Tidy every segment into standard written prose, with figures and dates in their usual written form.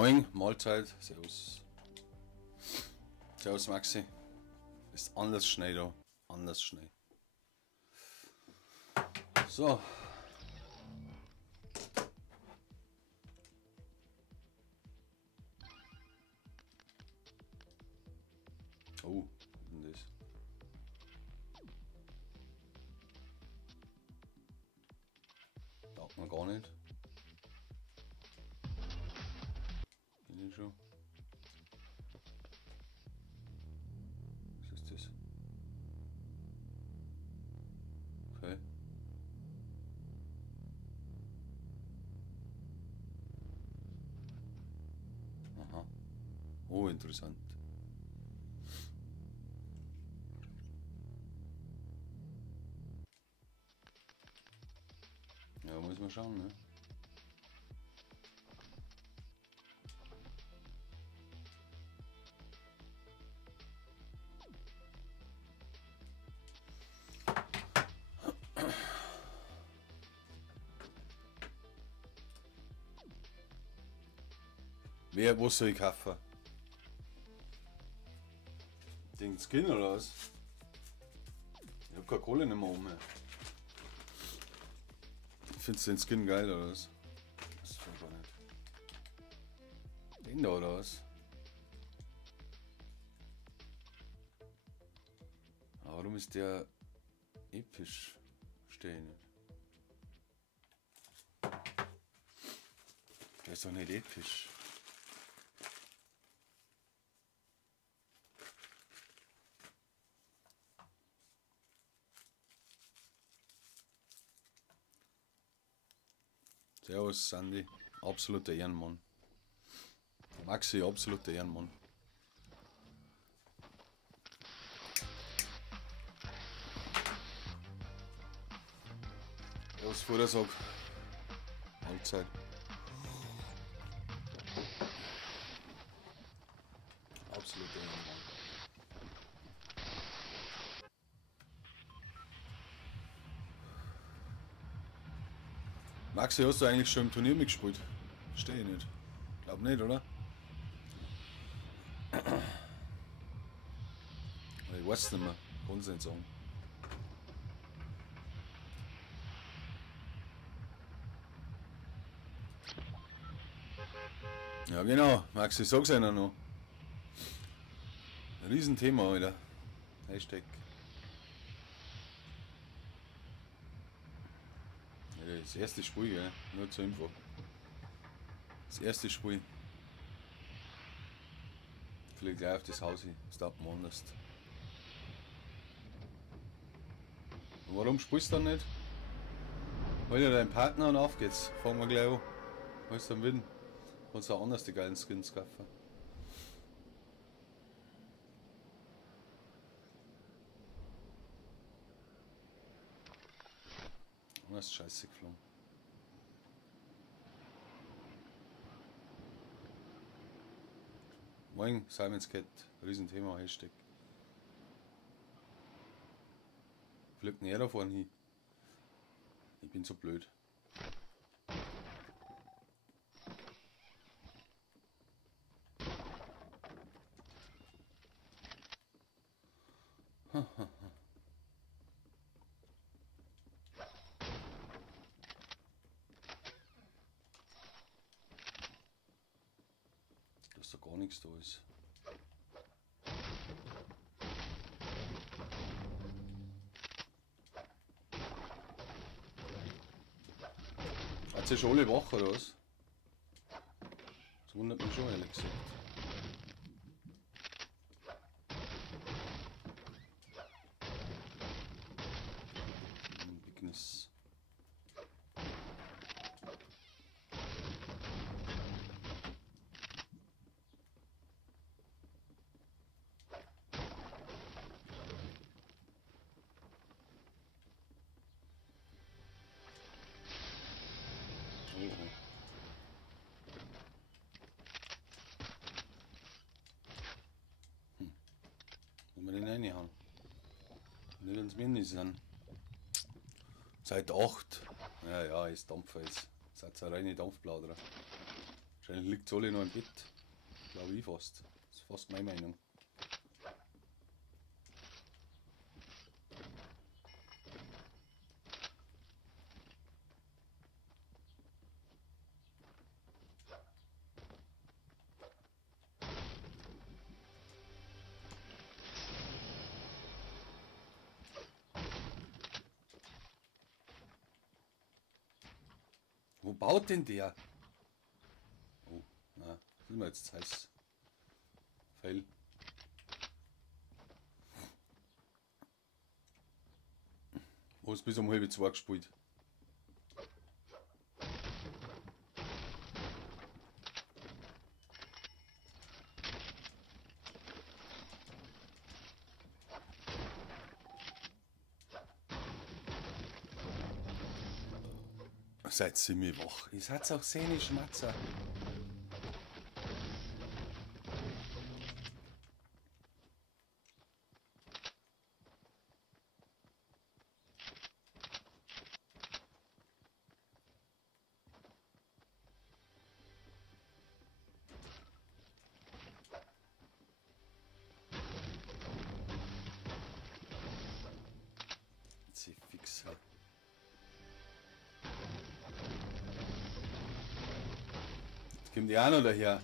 Moin, Mahlzeit, servus. Servus Maxi. Ist anders schnell da, anders schnell. So. Oh, was ist denn das? Taugt man gar nicht. Bin ich schon. Was ist das? Okay. Aha. Oh, interessant. Ja, muss man schauen, ne? Was soll ich kaufen? Den Skin oder was? Ich hab keine Kohle nicht mehr um. Findest du den Skin geil oder was? Das ist gar nicht. Den da oder was? Aber warum ist der episch? Verstehe ich nicht. Der ist doch nicht episch. Servus Sandy, absoluter Ehrenmann. Maxi, absoluter Ehrenmann. Servus Vordersack. Mahlzeit. Absoluter Ehrenmann. Maxi, hast du eigentlich schon im Turnier mitgespielt? Verstehe ich nicht. Glaub nicht, oder? Ich weiß nicht mehr. Kann es nicht sagen. Ja genau, Maxi, sag's einer noch. Ein Riesenthema, Alter. Hashtag. Ja, das erste Spiel, gell? Nur zur Info. Das erste Spiel. Vielleicht gleich auf das Haus hin. Starten wir anders. Und warum spielst du dann nicht? Weil ja dein Partner und auf geht's. Fangen wir gleich an. Was ist dann Win? Kannst du auch anders die geilen Skins kaufen. Das ist scheiße geflogen. Moin, Simon's Cat, Riesenthema, Hashtag. Fliegt näher da vorne hin. Ich bin so blöd. Dass da gar nichts da ist. Hat sie schon alle wach oder was? Das wundert mich schon, ehrlich gesagt. Bigness. Wenn wir den reinhauen. Nicht ins Mini sind. Seit 8. Ja, ist Dampfer jetzt. Seid ihr reine Dampfplauderer. Wahrscheinlich liegt es alle noch im Bett. Glaube ich fast. Das ist fast meine Meinung. Wo baut denn der? Oh, na, das ist mir jetzt heiß. Fail. Wo ist bis um halb 2 gespielt? Seid ziemlich wach. Ihr seid auch seine Schmatzer. Sie Fixer. Jetzt kommt die auch noch daher.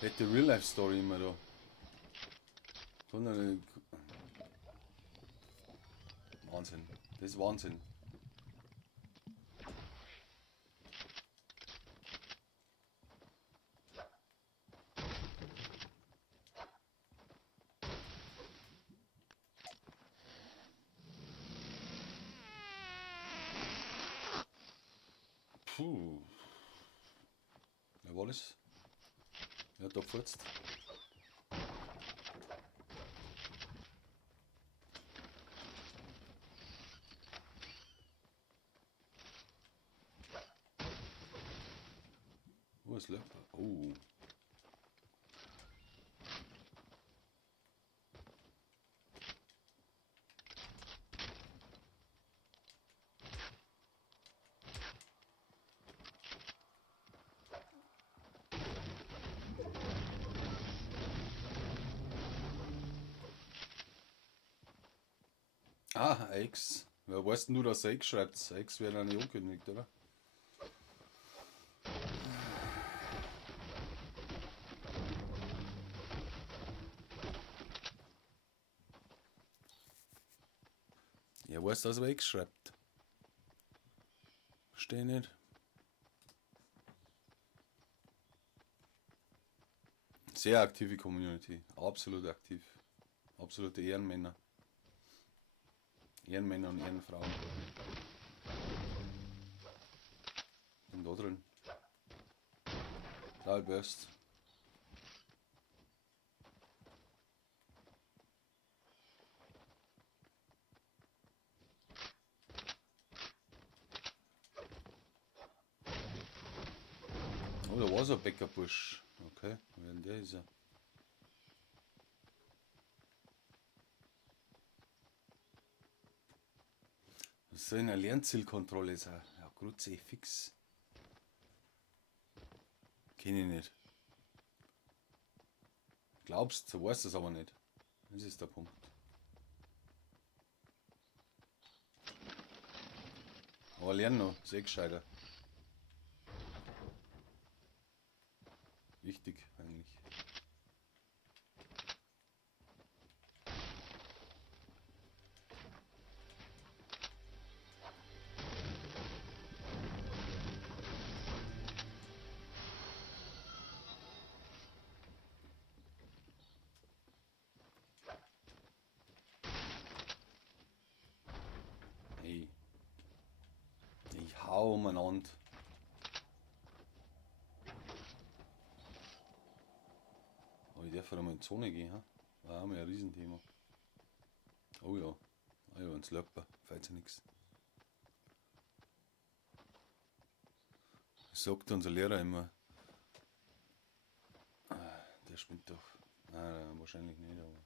Hätte Real-Life-Story immer da. Wahnsinn. Das ist Wahnsinn. Puh. Wer war das? Wer hat da gefurzt? Wo ist Löpper? Oh. Ah, X. Wer weißt denn du, dass er X schreibt? X wäre dann nicht angekündigt, oder? Ja, weiß, dass er X schreibt. Verstehe nicht. Sehr aktive Community. Absolut aktiv. Absolute Ehrenmänner. Ehrenmänner und Ehrenfrauen. Und da drin. Da Burst. Oh, da war so ein Bäckerbusch. Okay, wer denn der ist er? Was soll eine Lernzielkontrolle sein? Ja, Grütze, fix. Kenn ich nicht. Glaubst, du weißt es aber nicht. Das ist der Punkt. Aber lernen noch, ist eh gescheiter. Wichtig eigentlich. Hey. Ich hau umeinander. Aber ich darf einmal in die Zone gehen, ha? War auch mal ein Riesenthema. Oh ja. Ah ja, ins Löpper, falls ja nichts. Sagt unser Lehrer immer. Der spinnt doch. Wahrscheinlich nicht, aber.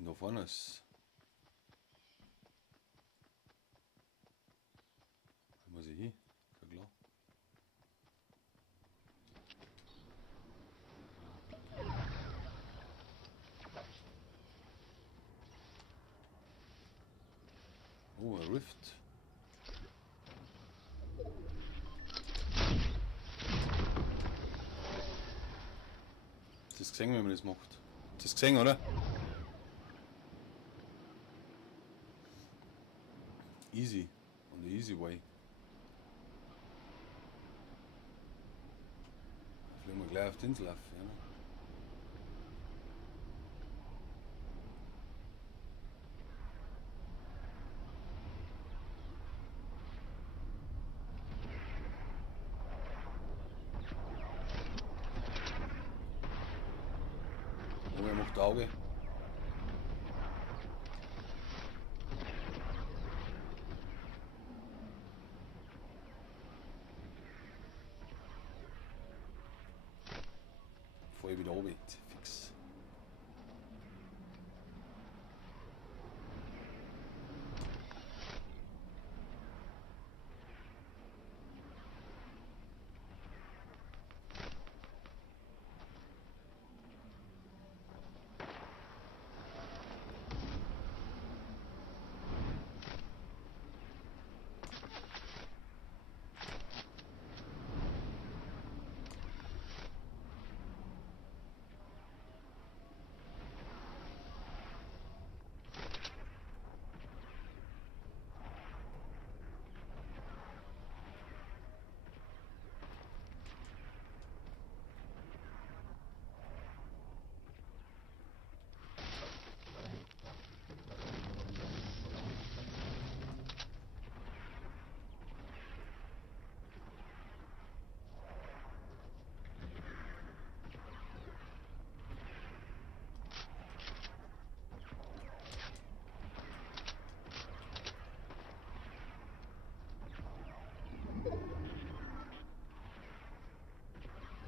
Und da vorne ist. Wo muss ich hin? Ja klar. Oh, ein Rift. Hast du das gesehen, wie man das macht? Hast du das gesehen, oder? Easy. On the easy way. Fliegen wir gleich auf die Insel auf, ja. Oh, er macht Auge. Voll wieder oben. Fix.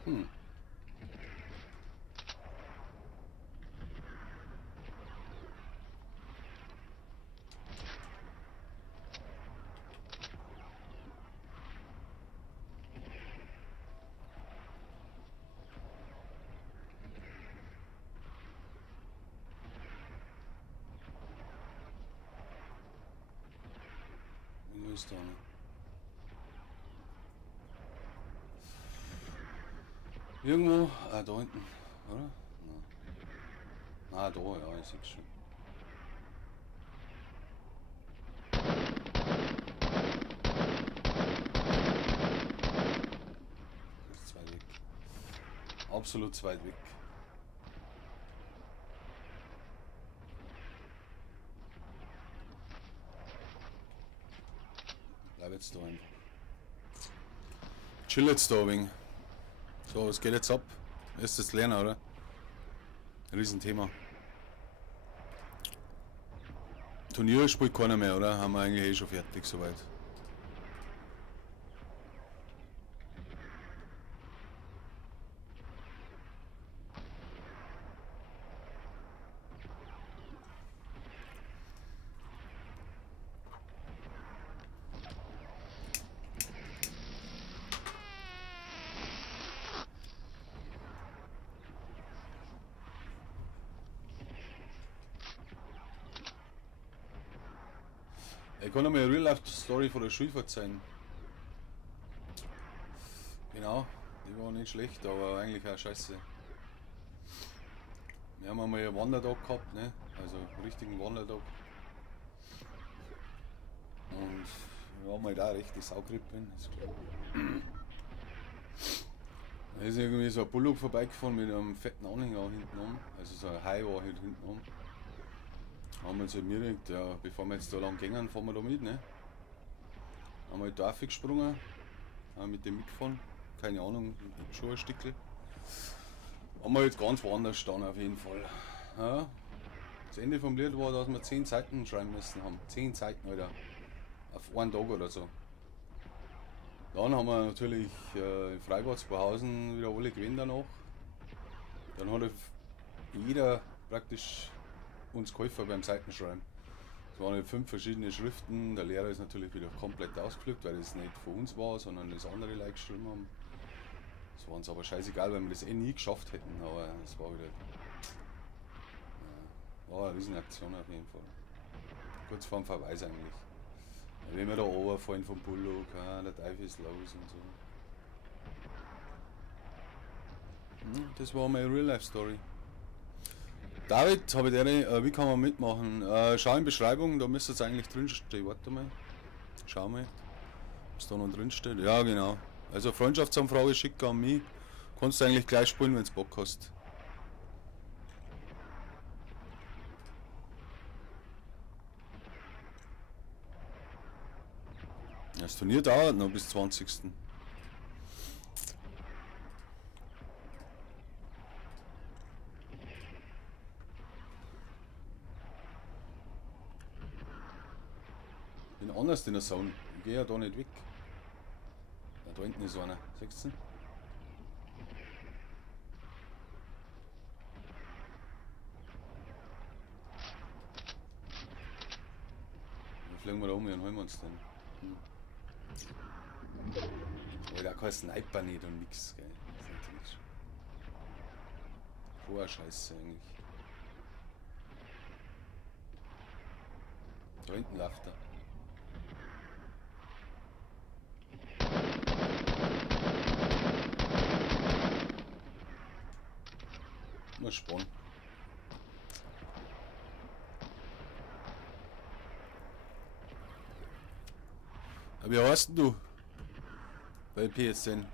Hm. Wo ist da? Irgendwo, da hinten, oder? Nein. Ah, da, ja, ich sehe schon. Das ist zu weit weg. Absolut zu weit weg. Bleib jetzt da einfach. Chill jetzt da ein wenig. So, was geht jetzt ab? Erstes Lernen, oder? Riesenthema. Turnier spielt keiner mehr, oder? Haben wir eigentlich eh schon fertig soweit. Ich kann noch mal eine Real-Life-Story von der Schulfahrt sein. Genau, die war nicht schlecht, aber eigentlich auch scheiße. Wir haben einmal einen Wandertag gehabt, ne? Also einen richtigen Wandertag. Und wir haben halt auch recht die Saugrippe, ist klar. Da ist irgendwie so ein Bullock vorbeigefahren mit einem fetten Anhänger hinten an. Also so ein Hai war halt hinten an. Haben wir uns halt mir gedacht, ja, bevor wir jetzt da lang gehen, fahren wir da mit, ne? Haben wir halt da gesprungen, haben mit dem mitgefahren, keine Ahnung, schon ein Stückchen. Haben wir jetzt ganz woanders stehen auf jeden Fall. Ja. Das Ende vom Lied war, dass wir 10 Seiten schreiben müssen haben. 10 Seiten, Alter. Auf einen Tag oder so. Dann haben wir natürlich in Freibad Sparhausen wieder alle gewinnt danach. Dann hat jeder praktisch uns geholfen beim Seitenschreiben. Es waren halt 5 verschiedene Schriften. Der Lehrer ist natürlich wieder komplett ausgeflippt, weil das nicht von uns war, sondern das andere Leute geschrieben haben. Das war uns aber scheißegal, weil wir das eh nie geschafft hätten, aber es war wieder. War eine Riesenaktion auf jeden Fall. Kurz vorm Verweis eigentlich. Wenn wir da runterfallen vom Bullock, der Teufel ist los und so. Das war meine Real-Life-Story. David, habe ich dir, wie kann man mitmachen? Schau in die Beschreibung, da müsste es eigentlich drinstehen. Warte mal. Schau mal, was da noch drin steht. Ja, genau. Also Freundschaftsanfrage schicken an mich. Kannst du eigentlich gleich spielen, wenn du Bock hast. Das Turnier dauert noch bis 20. Ich bin anders in der Zone. Ich gehe ja da nicht weg. Ja, da hinten ist einer. 16. Dann fliegen wir da um und holen wir uns den. Aber da kein Sniper nicht und nix, gell. Das ist natürlich schon eine Scheiße eigentlich. Da hinten läuft er. Mal spannend. Aber wie heißt denn du? Bei PSN.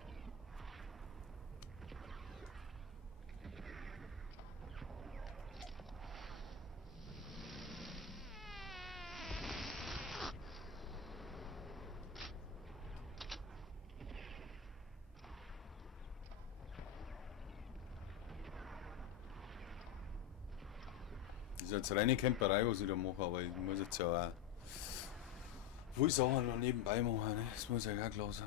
Das ist jetzt reine Camperei, was ich da mache, aber ich muss jetzt ja auch viele Sachen noch nebenbei machen, ne? Das muss ja auch klar sein.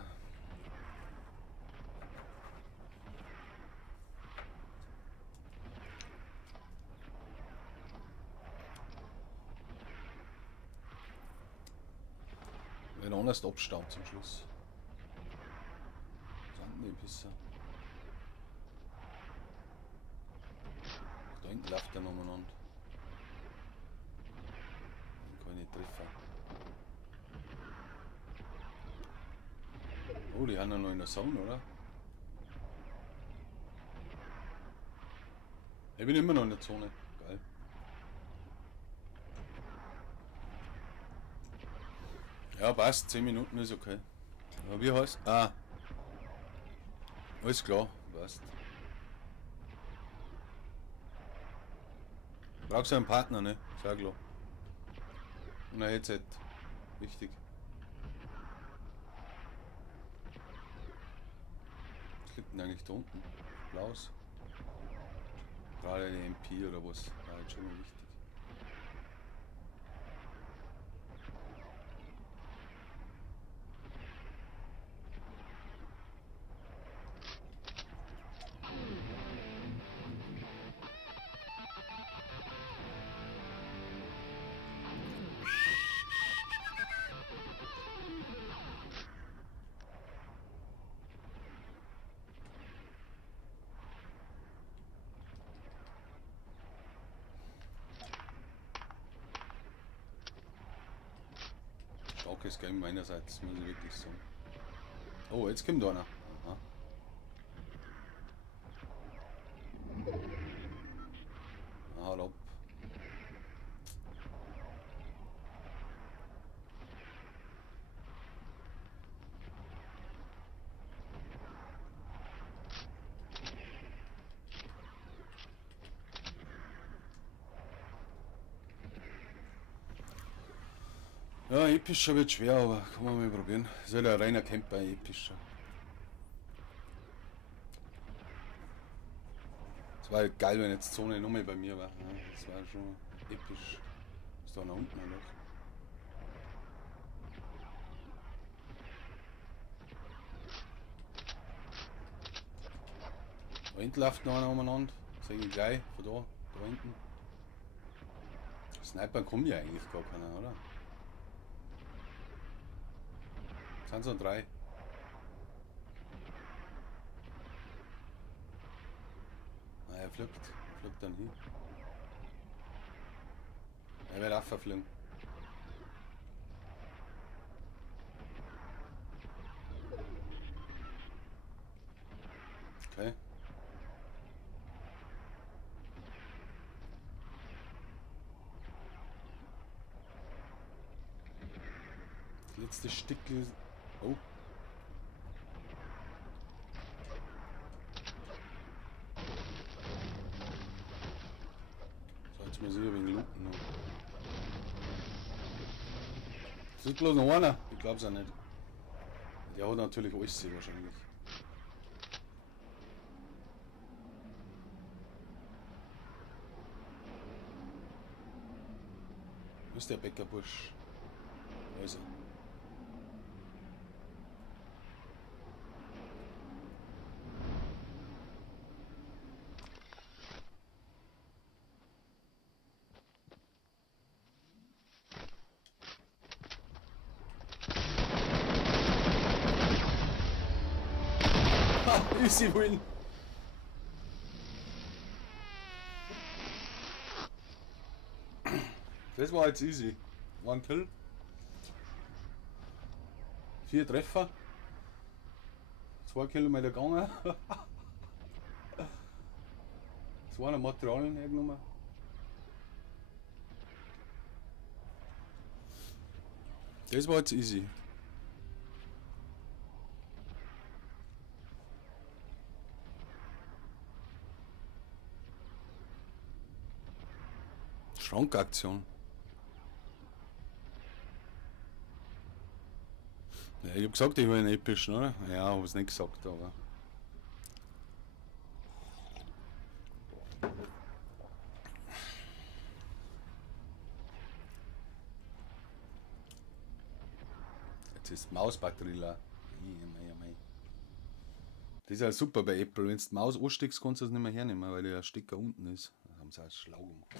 Wenn anders abstaut zum Schluss. Was sind die Pisser? Da hinten läuft der noch umeinander. Den kann ich nicht treffen. Oh, die haben ja noch in der Zone, oder? Ich bin immer noch in der Zone. Geil. Ja, passt. 10 Minuten ist okay. Ja, wie heißt? Alles klar. Passt. Brauchst du einen Partner, ne? Sehr klar. Und ein Headset. Wichtig. Was liegt denn eigentlich da unten? Blaues. Gerade eine MP oder was? War jetzt schon mal wichtig. Starkes Game meinerseits, muss ich wirklich sagen. Oh, jetzt kommt einer. Aha. Aha, ab. Ja, epischer wird schwer, aber kann man mal probieren. Das ist ja ein reiner Camper, epischer. Es war halt geil, wenn jetzt Zone nochmal bei mir war. Ja, das war schon episch. Ist da nach unten oder? Da hinten läuft noch einer umeinander. Sehe ich gleich, von da hinten. Snipern kommt ja eigentlich gar keiner, oder? Sind so 3. Ah, er fliegt dann hin. Er wird auch verfliegen. Okay. Das letzte Stückchen. Oh. So, jetzt muss ich ein wenig looten noch. Es ist bloß noch einer. Ich glaub's auch nicht. Der hat natürlich alles sehr wahrscheinlich. Wo ist der Bäckerbusch? Da ist er. Ha! Easy win! Das war jetzt easy. One Kill. 4 Treffer. 2 Kilometer gegangen. 2 Materialien hergenommen. Das war jetzt easy. Schrankaktion. Ja, ich hab gesagt, ich will einen epischen, oder? Ja, hab's nicht gesagt, aber. Jetzt ist die Mausbatterie leer. Das ist ja super bei Apple. Wenn du die Maus ansteckst, kannst du es nicht mehr hernehmen, weil der Stecker unten ist. Das haben sie auch schlau gemacht.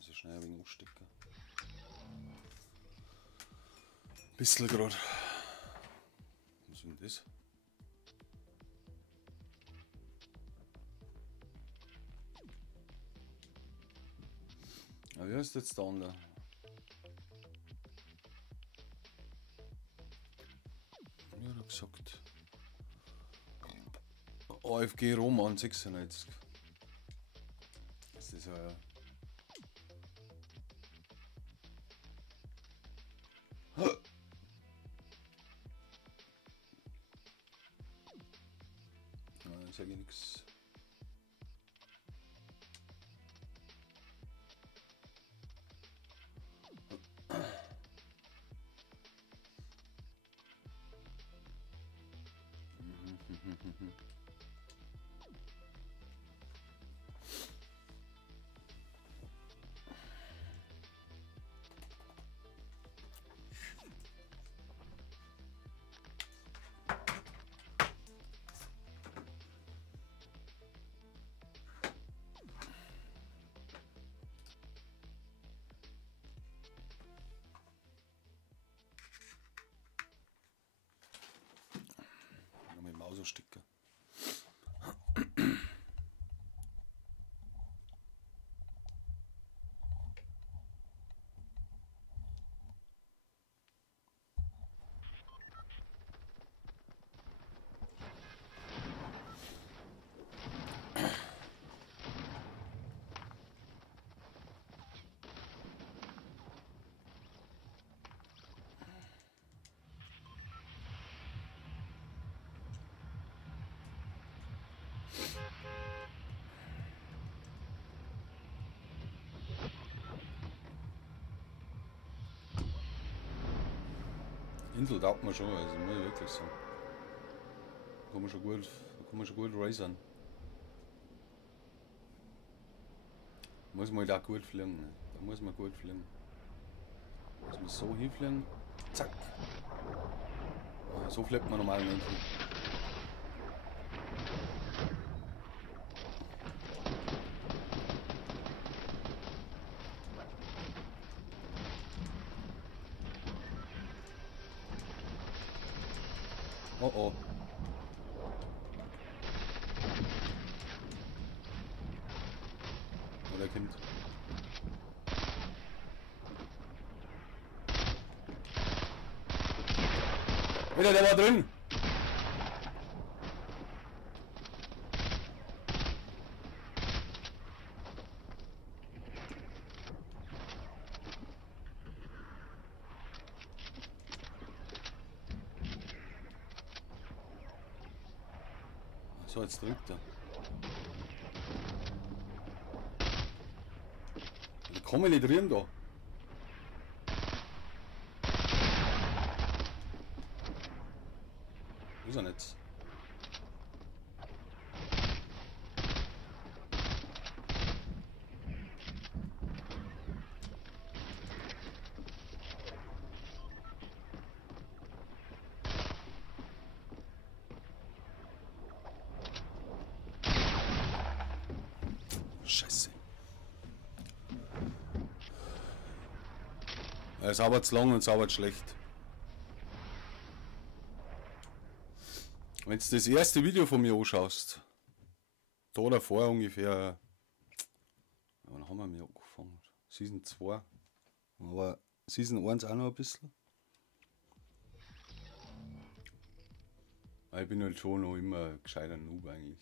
So schnell ein wenig anstecken. Bisschen gerade. Was ist denn das? Ja, wie heißt jetzt da unten? Ja, da gesagt. AFG Roman 96. Das ist ja. Nein, sag ich nix. Mit dem Mausersticker. Insel taugt man schon, also muss ich wirklich sagen. Da kann man schon gut racen. Muss man da gut fliegen, ne? Da muss man gut fliegen. Muss man so hinfliegen, zack. So fliegt man normalerweise. Oh oh. Oh, der kommt. Wieder, der war drin. So, jetzt drückt er. Ich komme nicht drin da. Ist er nicht. Scheiße. Es arbeitet zu lang und es arbeitet schlecht. Wenn du das erste Video von mir anschaust, da davor ungefähr, wann haben wir mit angefangen? Season 2, aber Season 1 auch noch ein bisschen. Ich bin halt schon noch immer ein gescheiter Noob eigentlich.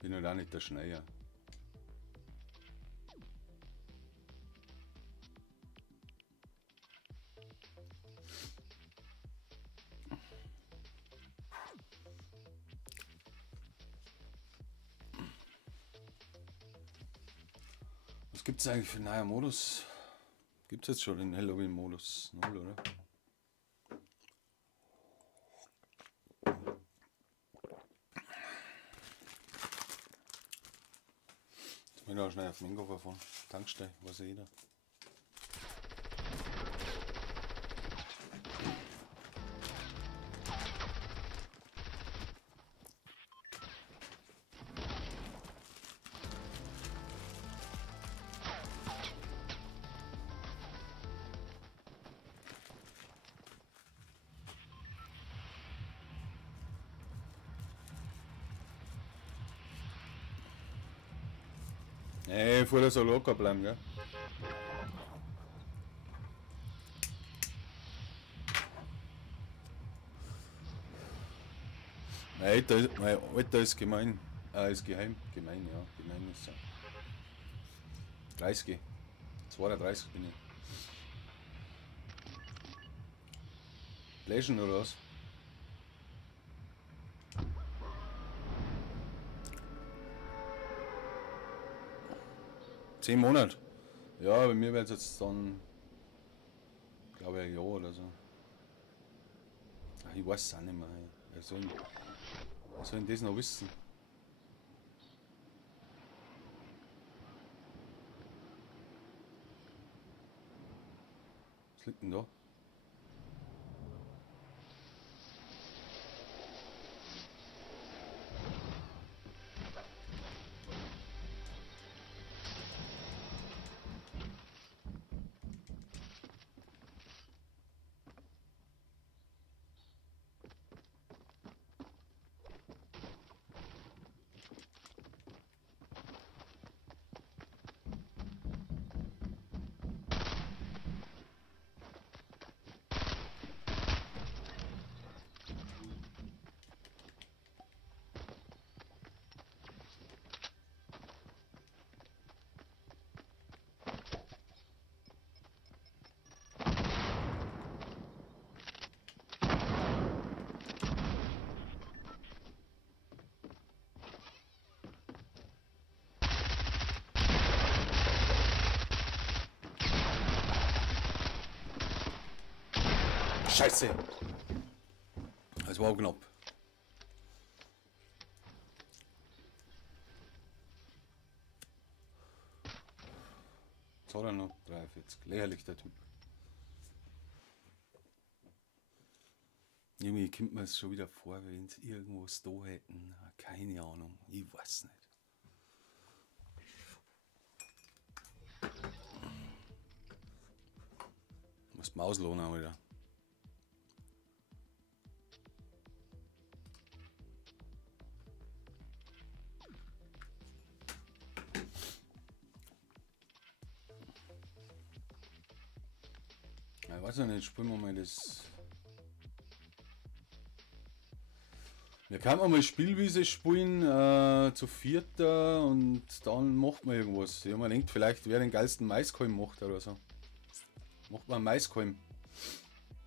Bin halt auch nicht der Schneier. Was gibt es eigentlich für einen neuen Modus? Gibt es jetzt schon den Halloween-Modus 0, oder? Jetzt bin ich auch schnell auf Mingo verfahren. Tankstelle, weiß jeder. Nee, vorher soll locker bleiben, gell? Mein Alter ist gemein. Ist geheim. Gemein, ja. Gemein ist er. 30. 32 bin ich. Legend oder was? Zehn Monate. Ja, bei mir wird es jetzt dann, glaube ich, ein Jahr oder so. Ach, ich weiß es auch nicht mehr. Wer soll denn das noch wissen? Was liegt denn da? Scheiße! Das war auch knapp. Jetzt hat er noch 43. Lächerlich, der Typ. Irgendwie kommt mir es schon wieder vor, wenn sie irgendwas da hätten. Keine Ahnung, ich weiß nicht. Muss Maus lohnen wieder. Ich weiß ja nicht, spielen wir mal das. Wir können auch mal Spielwiese spielen, zu vierter und dann macht man irgendwas. Ja, man denkt vielleicht, wer den geilsten Maiskolben macht oder so. Macht man einen Maiskolben.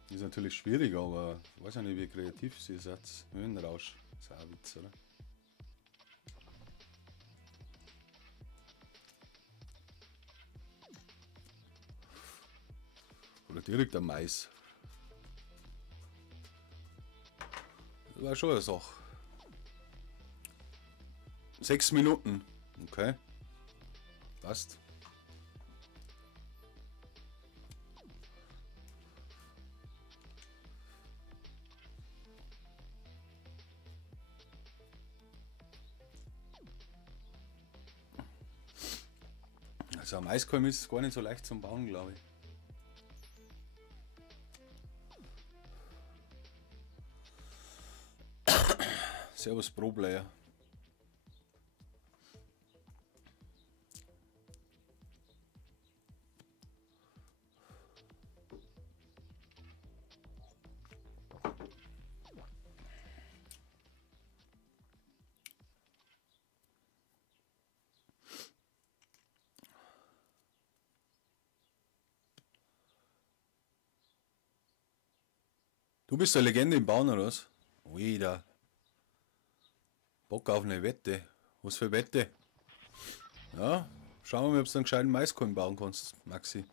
Ist natürlich schwierig, aber ich weiß ja nicht, wie kreativ sie seid. Höhenrausch. Ist auch ein Witz, oder? Oder direkt ein Mais. Das war schon eine Sache. 6 Minuten. Okay. Passt. Also ein Maiskolben ist gar nicht so leicht zum Bauen, glaube ich. Servus Pro Player. Du bist eine Legende im Bauen, oder was? Wieder. Bock auf eine Wette. Was für Wette? Ja, schauen wir mal, ob du einen gescheiten Maiskolben bauen kannst, Maxi.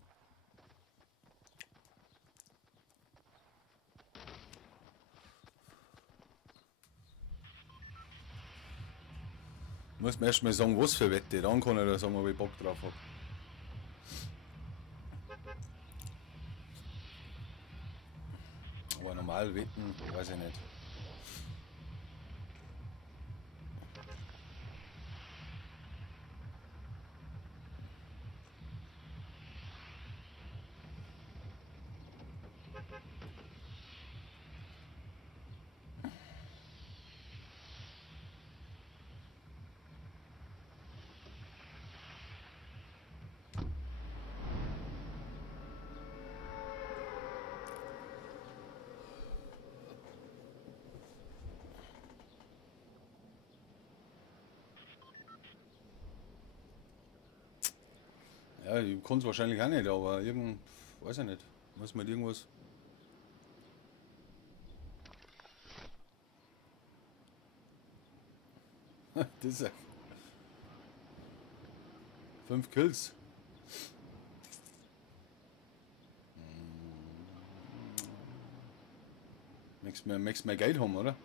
Du musst mir erst mal sagen, was für Wette, dann kann ich da sagen, ob ich Bock drauf habe. Aber normal wetten, weiß ich nicht. Ja, ich kann es wahrscheinlich auch nicht, aber irgend, weiß ich nicht. Muss mit irgendwas. Das ist ja 5 Kills. Möchtest mehr Geld haben, oder?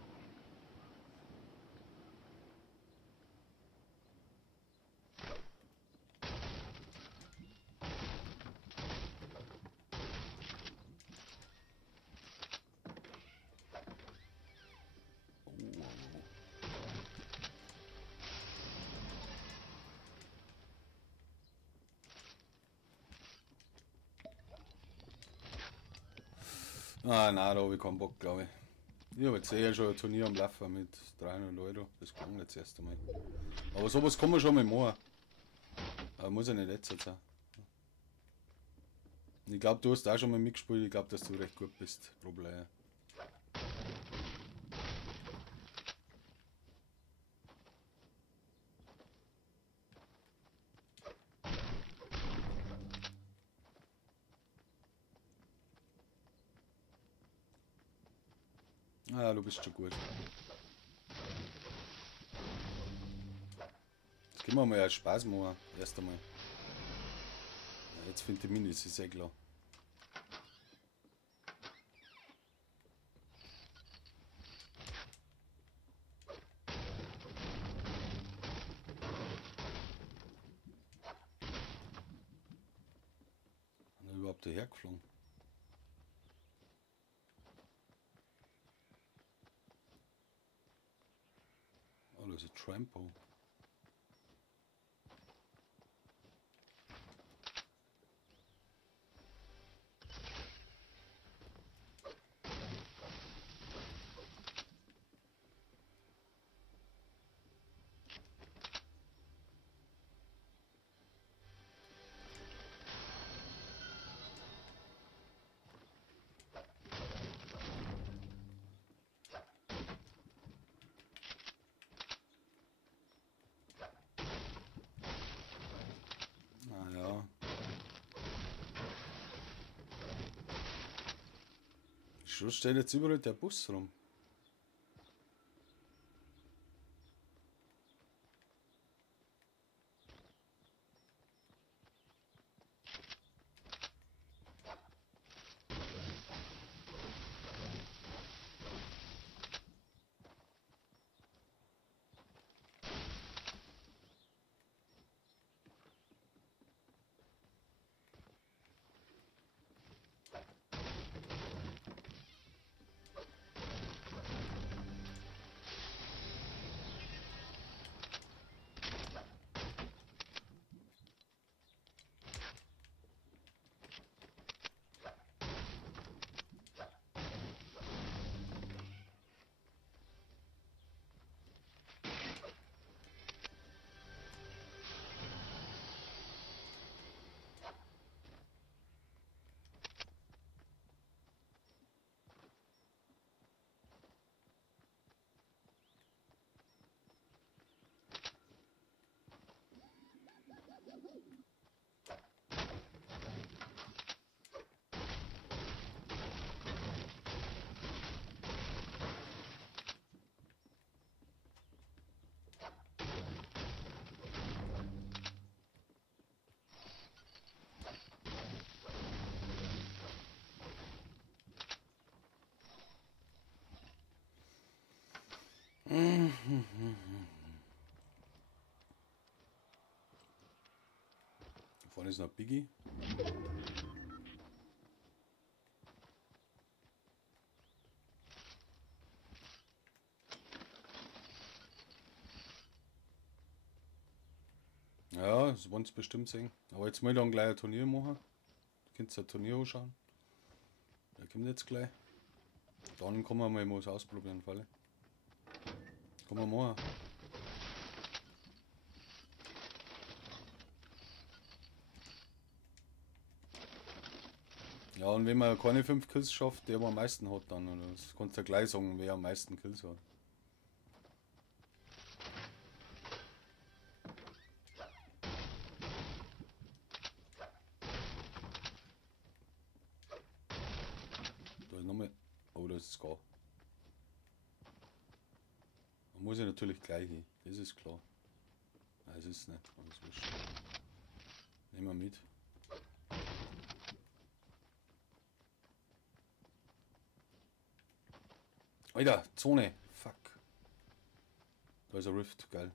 Ah, nein, da habe ich keinen Bock, glaube ich. Ich habe jetzt eher schon ein Turnier am Laufen mit 300 €. Das klang jetzt erst einmal. Aber sowas kann man schon mal machen. Aber muss ja nicht jetzt sein. Ich glaube, du hast auch schon mal mitgespielt. Ich glaube, dass du recht gut bist, Pro Player. Ah, du bist schon gut. Jetzt können wir mal Spaß machen, erst einmal. Ja, jetzt finde ich Minis, ist ja klar. Wann ist überhaupt daher geflogen? Oh, das ist ein Trampo. Schon steht jetzt überall der Bus rum. Vorne ist noch Biggie. Ja, das wollen sie bestimmt sehen. Aber jetzt mal dann gleich ein Turnier machen. Du kannst ein Turnier anschauen. Der kommt jetzt gleich. Dann kann man mal was ausprobieren, Falle. Kann man machen. Ja, und wenn man keine 5 Kills schafft, der am meisten hat dann. Oder das kannst du ja gleich sagen, wer am meisten Kills hat. Da ist nochmal. Oh, das ist gar. Da muss ich natürlich gleich hin, das ist klar. Nein, das ist nicht, aber das ist wurscht. Nehmen wir mit. Alter, Zone. Fuck. Da ist ein Rift, geil.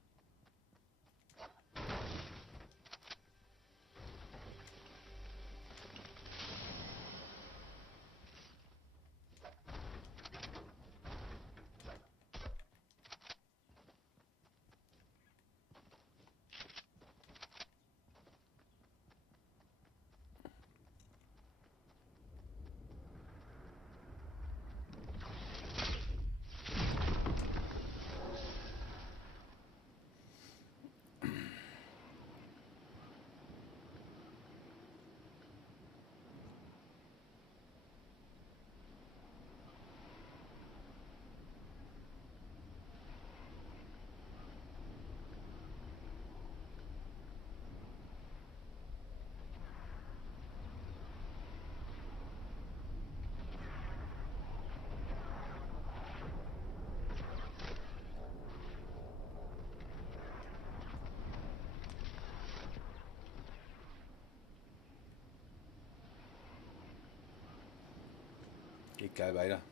Geht gleich weiter.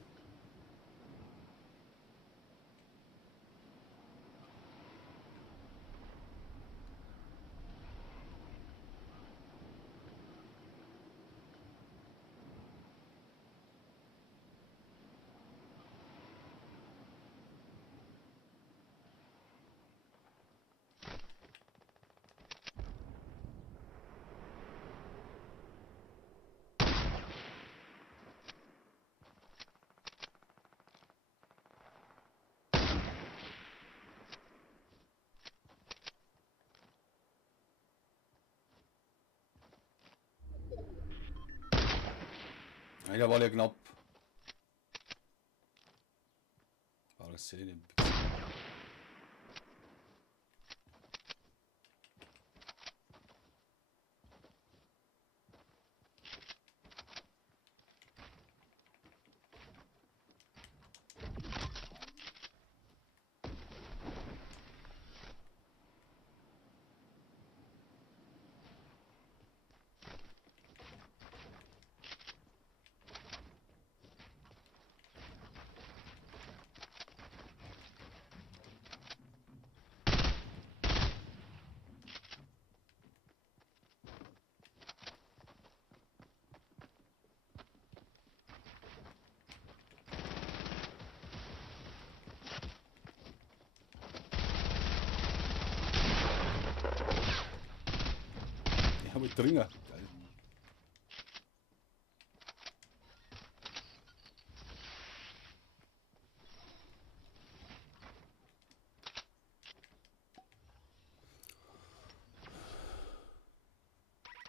Alter, war der knapp. War das Szene. Hab ich dringend. Geil.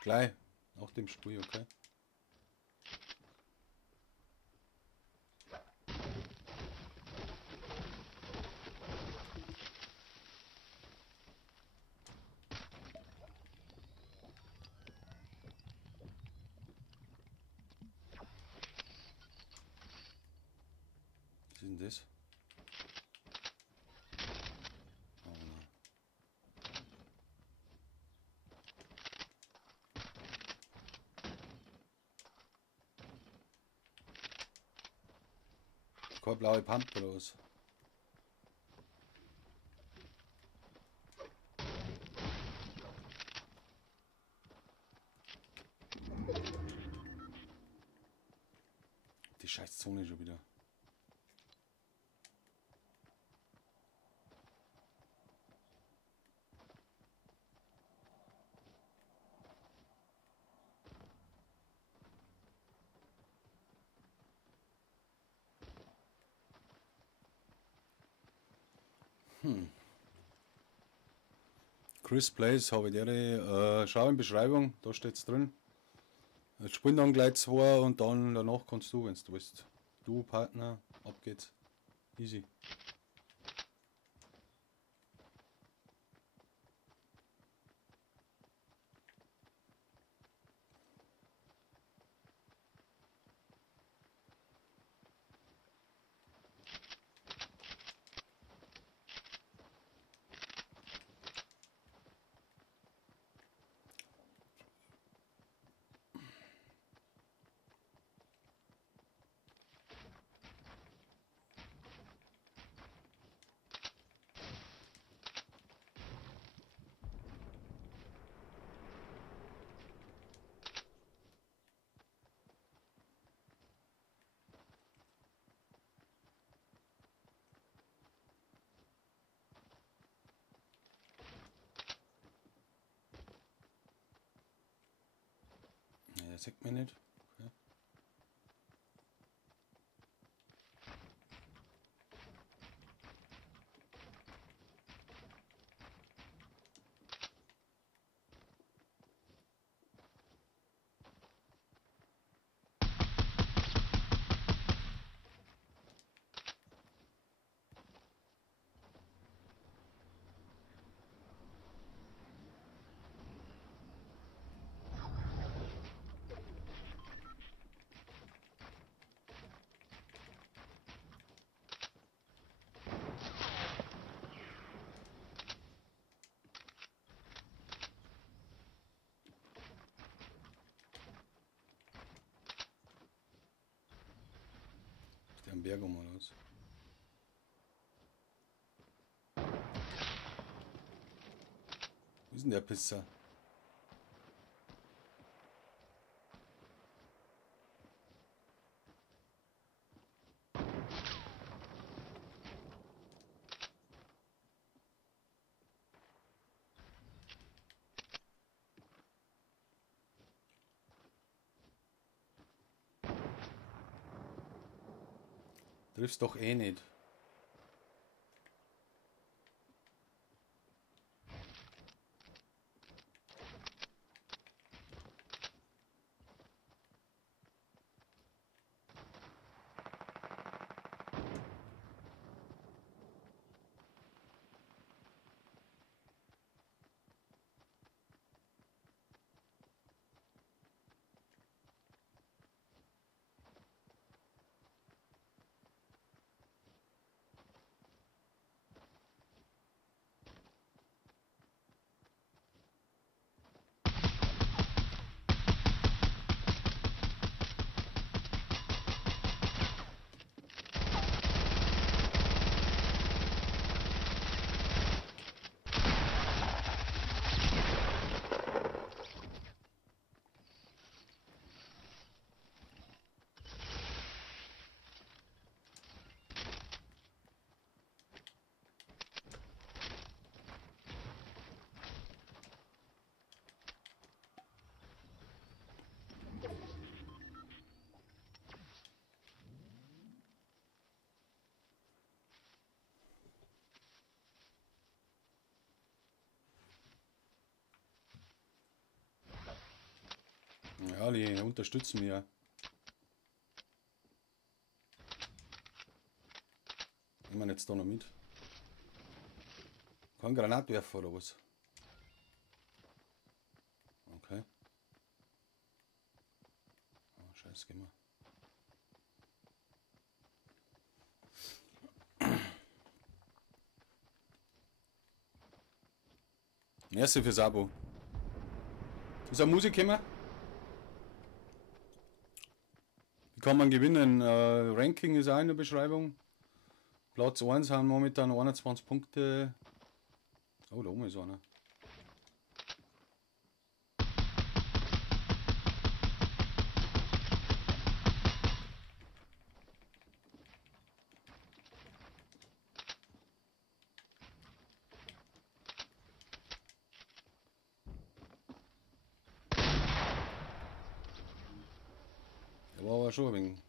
Gleich. Nach dem Spiel, okay. Was ist denn das? Oh nein. Keine blaue Pump oder was? Die scheiß Zone schon wieder. Chris Place habe ich der. Schau in Beschreibung, da steht's drin. Jetzt spielen dann gleich zwei und dann danach kannst du, wenn du willst. Du, Partner, ab geht's. Easy. Ja, das sieht man nicht. Okay. Der am Berg mal aus. Wo ist denn der Pisser? Triffst doch eh nicht. Ja, die unterstützen mich ja. Nehmen wir jetzt da noch mit. Kein Granatwerfer oder was? Okay. Oh, scheiß, gehen wir. Merci fürs Abo. Ist eine Musik immer? Wie kann man gewinnen? Ranking ist auch in der Beschreibung. Platz 1 haben momentan 21 Punkte. Oh, da oben ist einer. Der war aber schon ein wenig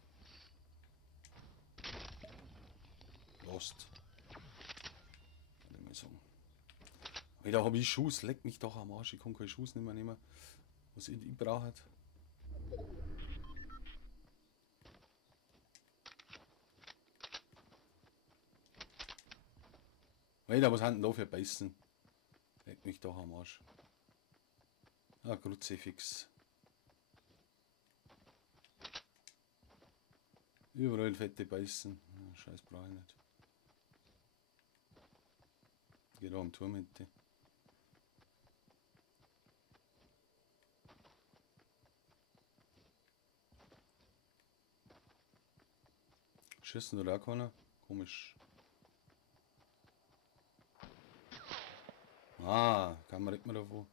lost. Da habe ich Schuss, leck mich doch am Arsch, ich kann keine Schuss nicht mehr nehmen, was ich brauche. Alter, was haben denn da für Beißen? Leck mich doch am Arsch. Ah, Kruzifix. Überall fette Beißen. Scheiß brauche ich nicht. Geh da am Turm hinten. Schießen oder auch keiner? Komisch. Ah, kann man nicht mehr davon.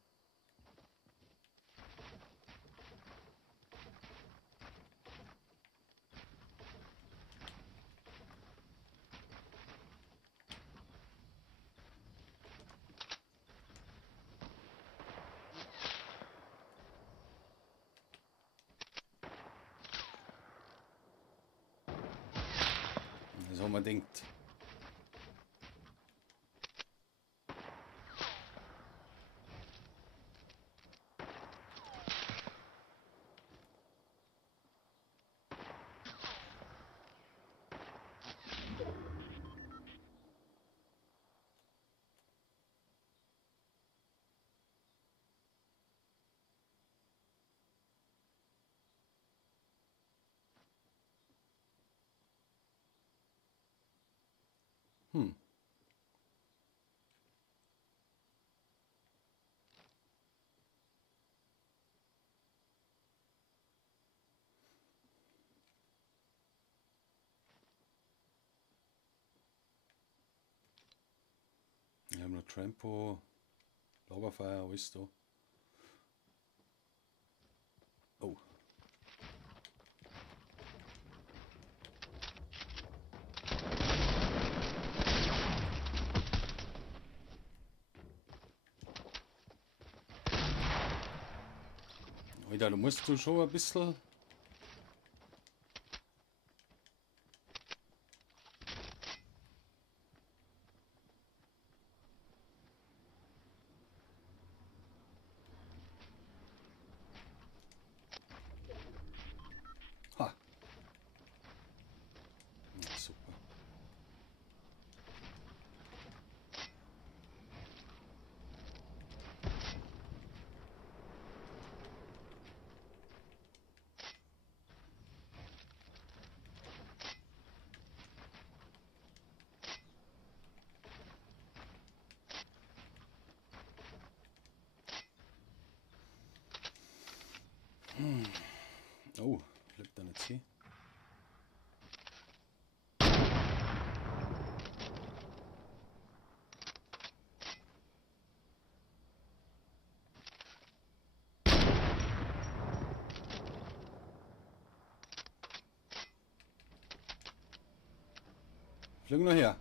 Das haben wir denkt. Hm. Wir haben noch Trampo, Lagerfeuer, alles da. Oh. Alter, du musst du schon ein bisschen. Ha. Ja, super. Oh, bleibt da nicht sehen. Flieg noch her.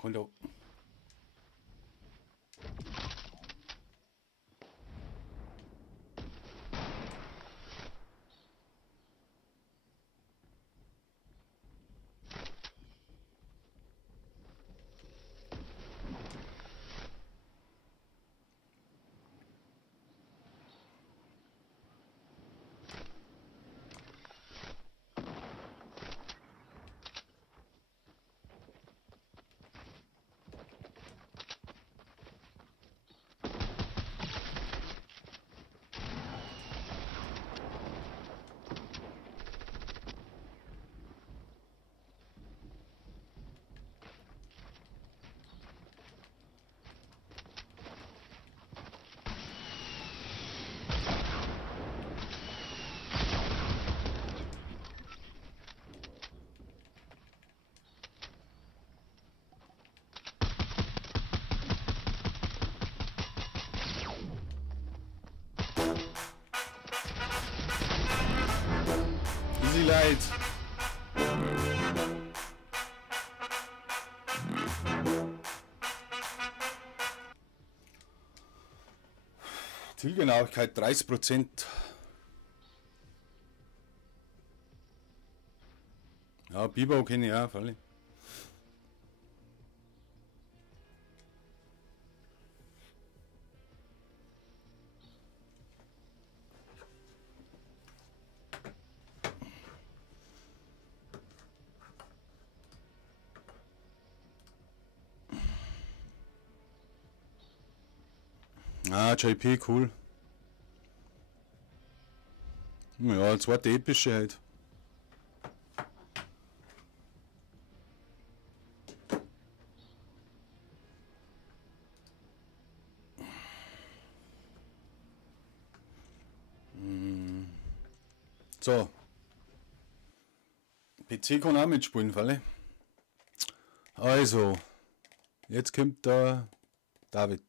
Kondo. Easy Light. Zielgenauigkeit 30%. Ja, Biber kenne ich auch, völlig. Ah, JP, cool. Ja, zweite epische halt. So. PC kann auch mitspielen, Falle. Also, jetzt kommt der David.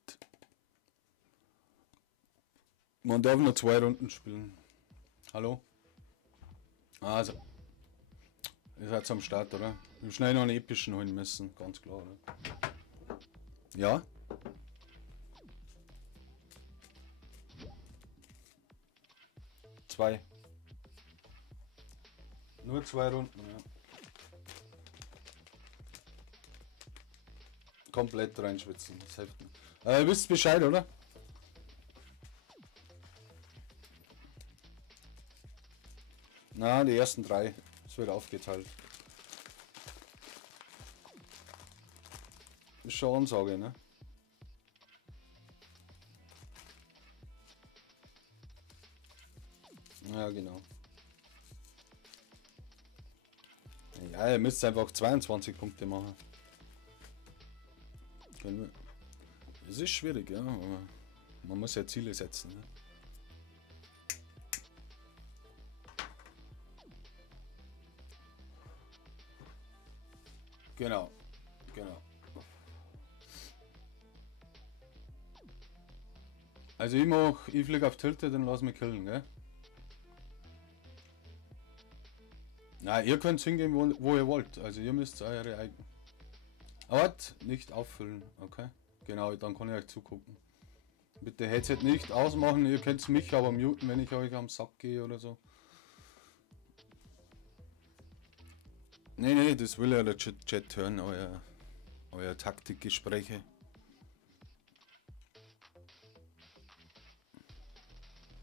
Man darf nur 2 Runden spielen. Hallo? Also, ihr seid am Start, oder? Wir schnell noch einen epischen holen müssen, ganz klar, oder? Ja? Zwei. Nur 2 Runden, ja. Komplett reinschwitzen, das hilft nicht. Ihr wisst Bescheid, oder? Na, die ersten 3. Es wird aufgeteilt. Ist schon Ansage, ne? Ja, genau. Ja, ihr müsst einfach 22 Punkte machen. Es ist schwierig, ja, aber man muss ja Ziele setzen. Ne? Genau, genau. Also ich fliege auf Tilte, dann lass mich killen, gell? Na, ihr könnt hingehen, wo ihr wollt. Also ihr müsst eure eigenen. Aber nicht auffüllen, okay? Genau, dann kann ich euch zugucken. Bitte Headset nicht ausmachen, ihr könnt mich aber muten, wenn ich euch am Sack gehe oder so. Nee, das will ja der Chat hören, euer Taktikgespräche.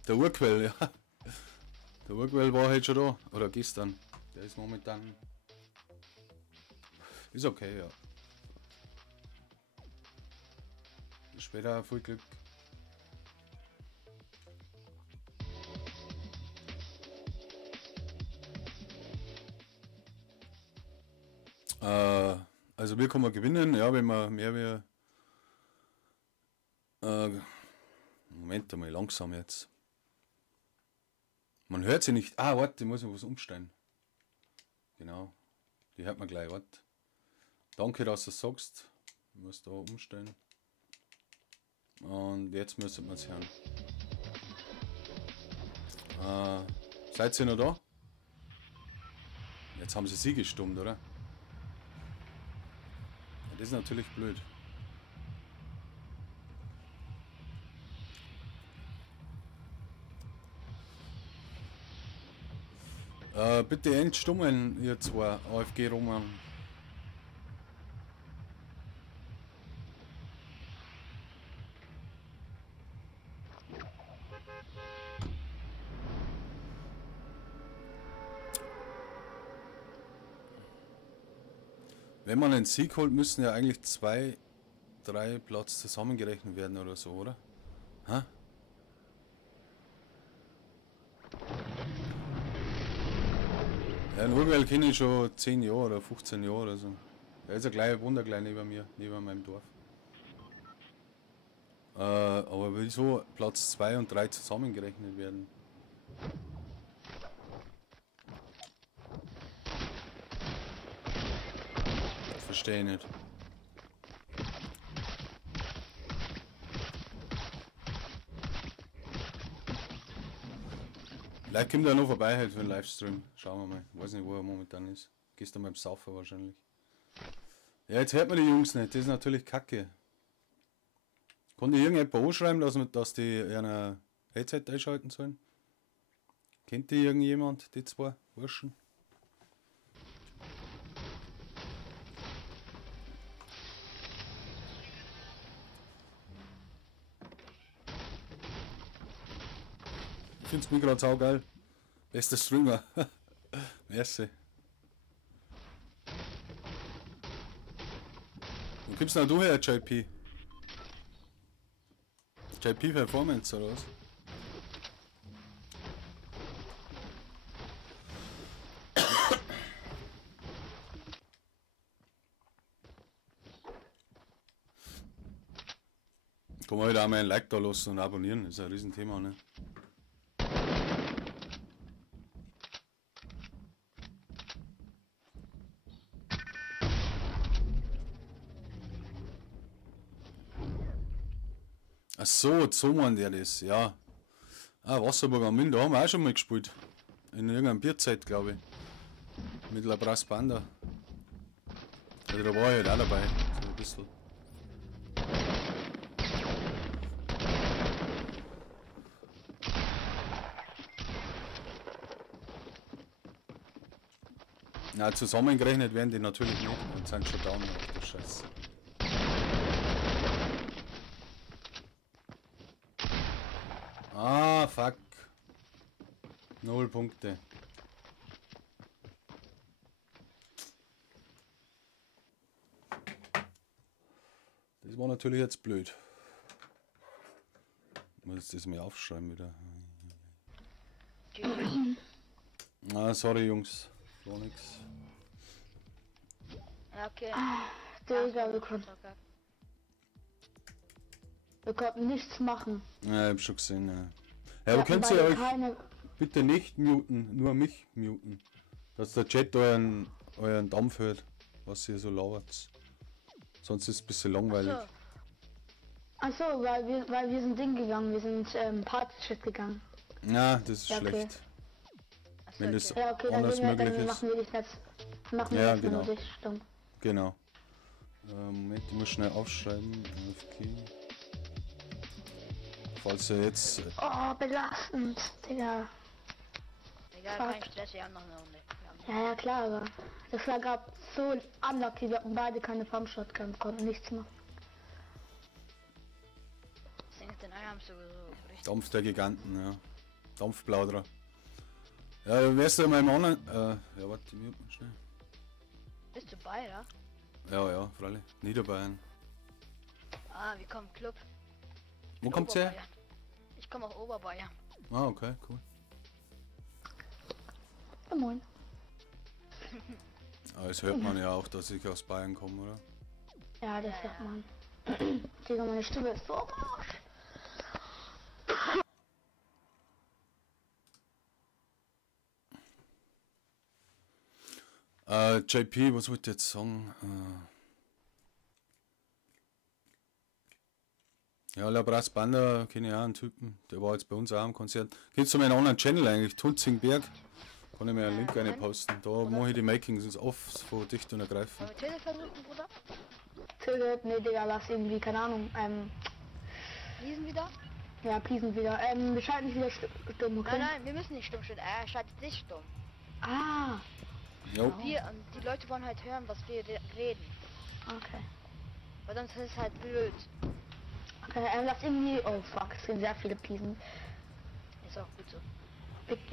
Der Urquell, ja. Der Urquell war halt schon da, oder gestern. Der ist momentan... Ist okay, ja. Später viel Glück. Also wir können gewinnen, ja, wenn wir mehr wie... Moment einmal, langsam jetzt. Man hört sie nicht. Ah, warte, ich muss noch was umstellen. Genau. Die hört man gleich, warte. Danke, dass du es sagst. Ich muss da umstellen. Und jetzt müsste man es hören. Seid ihr noch da? Jetzt haben sie gestummt, oder? Das ist natürlich blöd. Bitte entstummen, ihr zwei AFG-Roman. Wenn man einen Sieg holt, müssen ja eigentlich 2, 3 Platz zusammengerechnet werden oder so, oder? Hä? Ja, den Urwald kenne ich schon 10 Jahre oder 15 Jahre oder so. Der ist ein kleiner Wunderklein neben mir, neben meinem Dorf. Aber wieso Platz 2 und 3 zusammengerechnet werden? Verstehe ich nicht. Vielleicht kommt er noch vorbei halt für den Livestream. Schauen wir mal. Ich weiß nicht, wo er momentan ist. Gehst du mal im Saufer wahrscheinlich. Ja, jetzt hört man die Jungs nicht. Das ist natürlich kacke. Kann die irgendjemand anschreiben, dass die eine Headset einschalten sollen? Kennt die irgendjemand, die zwei Burschen? Ich find's mir gerade saugeil. Bester Streamer. Merci. Wo gibt's denn du her, JP? JP Performance oder was? Kann man halt auch mal ein Like da lassen und abonnieren, das ist ein Riesenthema, ne? Ach so meint der das, ja. Ah, Wasserburg am Inn, da haben wir auch schon mal gespielt. In irgendeinem Bierzeit, glaube ich. Mit La Brass Banda. Also da war ich halt auch dabei, so ein bisschen. Na, zusammengerechnet werden die natürlich nicht und sind schon down auf der Scheiße. Ah, fuck. 0 Punkte. Das war natürlich jetzt blöd. Ich muss das mal aufschreiben wieder. Ah, sorry Jungs. War nix. Ja, okay. Digga, wir konnten nichts machen. Ja, ich hab schon gesehen, ja. Ja, aber könnt ihr euch bitte nicht muten, nur mich muten. Dass der Chat euren Dampf hört, was ihr so labert. Sonst ist es ein bisschen langweilig. Achso, weil wir sind Ding gegangen, wir sind Party-Chat gegangen. Ja, das ist Ja, okay. schlecht. Achso, Wenn das okay. Ja, okay, anders möglich dann ist. machen wir dich jetzt. Machen Ja, wir jetzt genau. nur dich, stimmt. Genau. Moment, ich muss schnell aufschreiben. Okay. Falls ihr jetzt. Oh, belastend, Digga. Egal, kein Stress, wir haben noch eine Runde. Ja, klar, aber das war gerade so unlucky, wir hatten beide keine Farm-Shotgun, konnten nichts machen. Singt den Eier haben sowieso richtig. Dampf der Giganten, ja. Dampfplauderer. Ja, du wärst ja mal im anderen. Ja, warte, ich mute mal schnell. Bist du bei, ja? Ja, freilich. Niederbayern. Ah, wir kommen Club. Wo kommt's her? Oberbayern. Ich komme aus Oberbayern. Ah, okay, cool. Ja, moin. Aber das hört man ja auch, dass ich aus Bayern komme, oder? Ja, das sagt man. Digga, meine Stimme ist so am Arsch. JP, was wollte ich jetzt sagen? Ja, La Brass Banda kenne ich auch einen Typen, der war jetzt bei uns auch am Konzert. Gibt's zu meinem anderen Channel eigentlich, Tunzingberg. Kann ich mir einen Link rein posten. Da mache ich die Makings oft von dicht und ergreifend. Wollen wir Tele versuchen, Bruder? Tilget, nee, Digga, lass irgendwie, keine Ahnung, Diesen wieder? ja, pleasen wieder. Wir schalten nicht wieder stumm, okay? Nein, nein, wir müssen nicht stumm stehen. Er schaltet sich stumm. Ah, Jo. Die Leute wollen halt hören, was wir reden. okay. Weil sonst ist es halt blöd. Okay, lass irgendwie, oh fuck, es sind sehr viele pleasen. Ist auch gut so.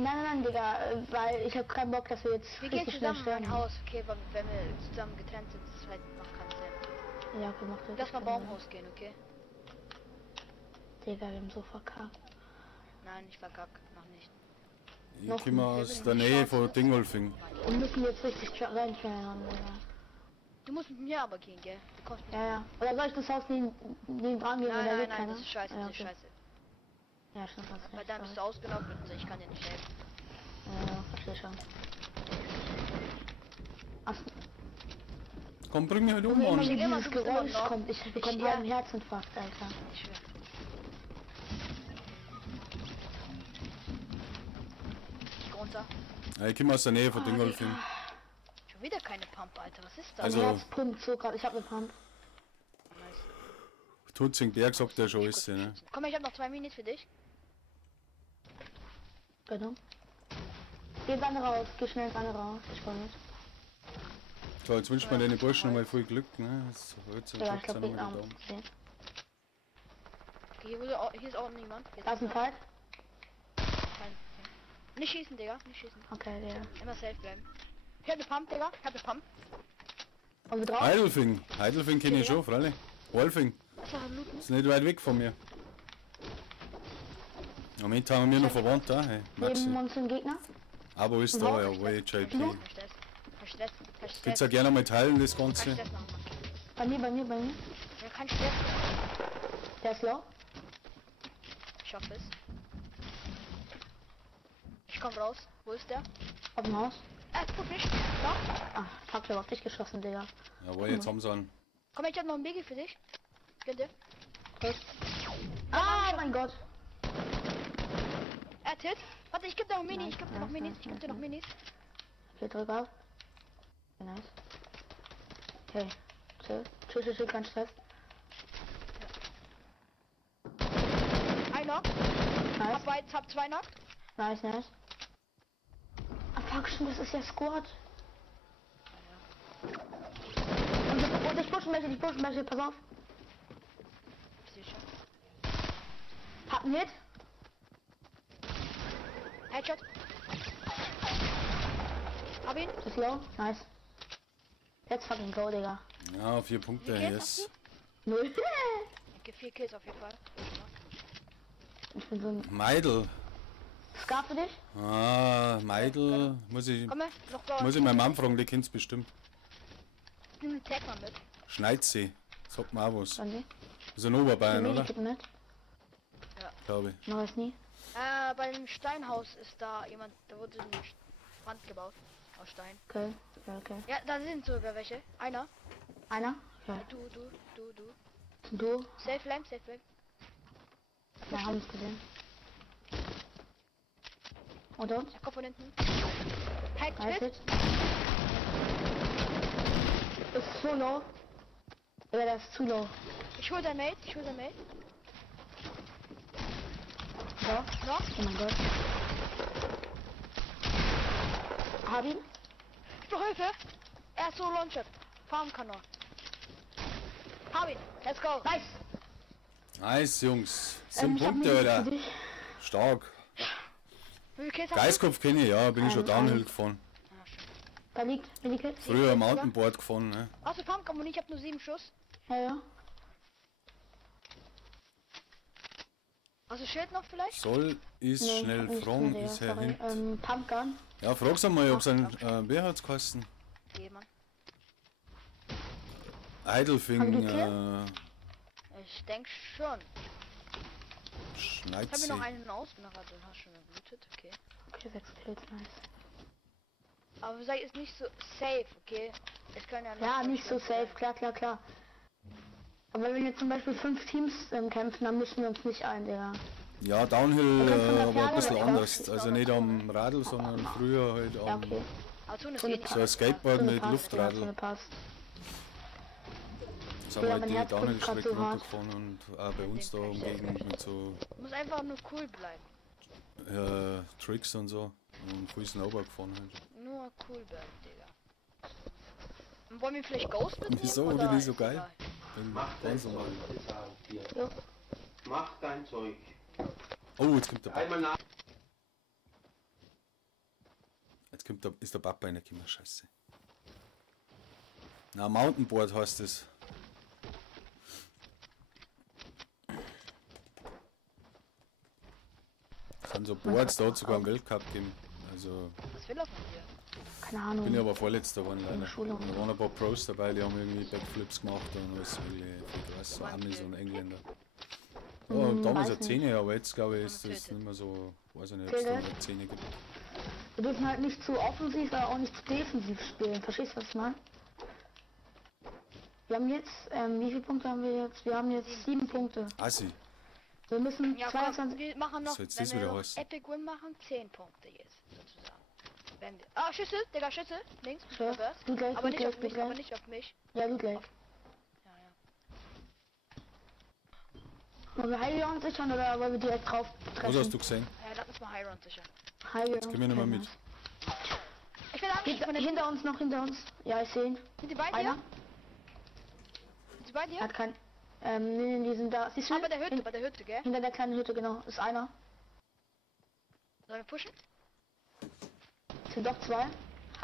Nein, Digga, weil ich habe keinen Bock, dass wir jetzt Wir gehen richtig schnell zusammen in ein sterben. Haus, okay, weil wenn wir zusammen getrennt sind, das halt macht keinen Sinn. Ja, okay, mach das. Lass mal Baumhaus gehen, okay? Digga, wir haben so verkackt. Nein, ich verkack, noch nicht. Ich komme aus der Nähe von Dingolfing. Wir müssen jetzt richtig reinschneiden, Digga. Du musst mit mir aber gehen, gell? Du kommst mit Ja, ja. Oder soll ich das Haus neben dran gehen? Nein, oder nein, geht nein, keiner? das ist scheiße, Ja, das ist okay. scheiße. Ja, stimmt, hast Weil recht. dann bist du ausgelaugt und ich kann dir nicht helfen. Ja, verstehe schon. Ach, Komm, bring mich halt um, immer Mann. wie immer, dieses du bist immer Geräusch noch. kommt, ich bekomme ja. einen Herzinfarkt, Alter. Ich schwör. Ich geh runter. Ja, ich komme aus der Nähe von Ah, Dingolfing. Digga. Schon wieder keine Pump, Alter. Was ist das? Also- Mein Herz pumpt so gerade, ich habe eine Pump. Nice. Tutzing, der gesagt, der schon ist, ne? Komm, ich hab noch 2 Minis für dich. Genau. Geh ins andere raus, geh schnell ins andere raus, ich freue mich. So, jetzt wünscht man den Burschen nochmal viel Glück, ne? Jetzt heute so Ja, ich klappt glaube, nochmal Gegner den haben Daumen. gesehen. Okay, hier ist auch niemand. Hier ist Da ist ein Fight. Nicht schießen, Digga. Nicht schießen. Okay, Digga. Immer safe bleiben. Ich hab eine Pump, Digga. Ich hab eine Pump. Und wir drauf? Heidelfing. Heidelfing kenne ich schon, freilich. Wolfing. Was soll er looten? Ist nicht weit weg von mir. Moment haben wir noch verwandt da, hey. Maxi. Neben uns ein Gegner. Aber ist da, ja, wo ich JP. Kein Könnt's Stress. ja gerne mal teilen, das Kein Ganze. Stress machen, Mann. Bei mir. Ja, kein Stress. Der ist low. Ich hoffe es. Ich komm raus. Wo ist der? Auf dem Haus. Guck nicht. Da. Ah, fuck, ich hab auf dich geschossen, Digga. Jawohl, jetzt haben sie einen. Komm, ich hab noch ein Biggie für dich. Gönn dir. Gut. Ah, mein Gott. Hit. Warte, ich geb dir noch Minis. Nice, Ich geb dir noch nice, Minis. nice, Ich geb dir noch nice. Minis. Okay, drück auf. Okay, nice. Okay, chill, kein Stress. Einer. Nice, Hab 2 noch. nice. Ah, fuck, schon, das ist ja Squad. Und ich pushen welche, pass auf. Sicher. Hat einen Hit. Headshot. Hab ihn. Ist low, nice. Let's fucking go, Digga. Ja, 4 Punkte, Wie geht's, hast yes. 0. Okay, 4 Kills auf jeden Fall. Ich bin so ein Meidl. Scar für dich. Ah, Meidl. Muss ich meinen Mann fragen, die kennt's bestimmt. Nimm den Tag mal mit. Schneidsee. Sagt mir auch was. Wann sie? Das ist ein Oberbayern, oder? Medikit mit. Glaube ich. Noch was nie. Beim Steinhaus ist da jemand, da wurde eine Wand gebaut. Aus Stein. Okay, okay. Ja, da sind sogar welche. Einer. Einer? Ja. Du. Du? Safe Lamp. Wir haben es gesehen. Und uns? Der Kopf von hinten. Head Nice Hit. Hit. Ist so low. Ja, der ist zu low. Ich hol dein Mate. So. Noch. Oh mein Gott. Hab ihn. Ich brauch Hilfe. Er ist so Launchip. Farmkanal. Hab ihn. Let's go. Nice. Nice, Jungs. 7 Ich hab Punkte, Medikit oder? für dich. Stark. Wie viele Kills hast du? Geiskopf kenne ich, ja. Bin ich schon Downhill eins. gefahren. Ah, schön. Da liegt Medikit. Früher Mountainboard gefahren, ne? Hast du Farmkanal? Ich hab nur 7 Schuss. Ja. Hast du Schild noch vielleicht? Soll ist Nee, schnell hab nicht fragen, gesehen, ist Herr sorry. Hint. Pumpgun. Ja, frag's einmal, ob sein wer hat's kosten? Jemand. Heidelfing, Haben Ich denk schon. Ich habe mir Schneidsee. noch einen Ausbrenner, den hast du schon geblutet, okay. Okay, 6 Kills, nice. Aber sei ist nicht so safe, okay? Es können ja Ja, nicht so safe, klar. Aber wenn wir zum Beispiel 5 Teams kämpfen, dann mischen wir uns nicht ein, Digga. Ja, Downhill Ja, dann kann war ein man bisschen ja anders. auch- Also nicht am Radl, sondern früher halt Ja, am okay. Aber tun es So eh eine nicht. so ein Skateboard mit passt, ja, so Luftradl. eine passt. sind Ja, halt mein die Herz Downhill pumpt grad Strecken so hart. runtergefahren und auch bei uns da umgegen mit so Du musst einfach nur cool bleiben. Tricks und so und viel Snowboard gefahren halt. Nur cool bleiben, Digga. Und wollen wir vielleicht Ghost mitnehmen? Wieso? oder Die so ist geil? egal? Mach dein Ganz Zeug, normal. das sag ich dir. Ja. Mach dein Zeug. Oh, jetzt kommt der Papa. Einmal nach. Jetzt kommt ist der Papa reingekommen, scheiße. Na, Mountainboard heißt es. Es sind so Boards, da hat sogar einen Weltcup gegeben. Also, Was will er von dir? Keine Ahnung. bin ich aber vorletzter geworden leider. Schulung. Da waren ein paar Pros dabei, die haben irgendwie Backflips gemacht und alles so Amis und Engländer. Oh, damals weiß eine 10, aber jetzt glaube ich ist das Tötet. nicht mehr so, weiß ich nicht, ob es da Tötet. eine 10 gibt. Wir dürfen halt nicht zu offensiv, aber auch nicht zu defensiv spielen. Verstehst du, was ich meine? Wir haben jetzt, wie viele Punkte haben wir jetzt? Wir haben jetzt 7 Punkte. Assi, Wir müssen Ja, komm, 22. wir machen noch, So, jetzt wenn ist wir wieder noch heiß. Epic Win machen, 10 Punkte jetzt, sozusagen. Wenn wir... Ah, Schüsse, Digga, Schüsse, links, Ja, reverse. du gleich, Aber du nicht auf gleich, mich, du aber gleich. nicht auf mich. Ja, du gleich. Ja, ja. Wollen wir High Ground sichern oder wollen wir direkt drauf was treffen? hast du gesehen? Lass uns mal High Round sichern. High Ground. Können wir nicht mehr mit. Ich will angreifen von der... Hinter uns noch, hinter uns. Ja, ich sehe ihn. Sind die bei dir? Einer. Sind die bei dir? Hat kein. Nee, die sind da. Siehst du? Ah, bei der Hütte, gell? Hinter der kleinen Hütte, genau. Ist einer. Sollen wir pushen? Es sind doch zwei.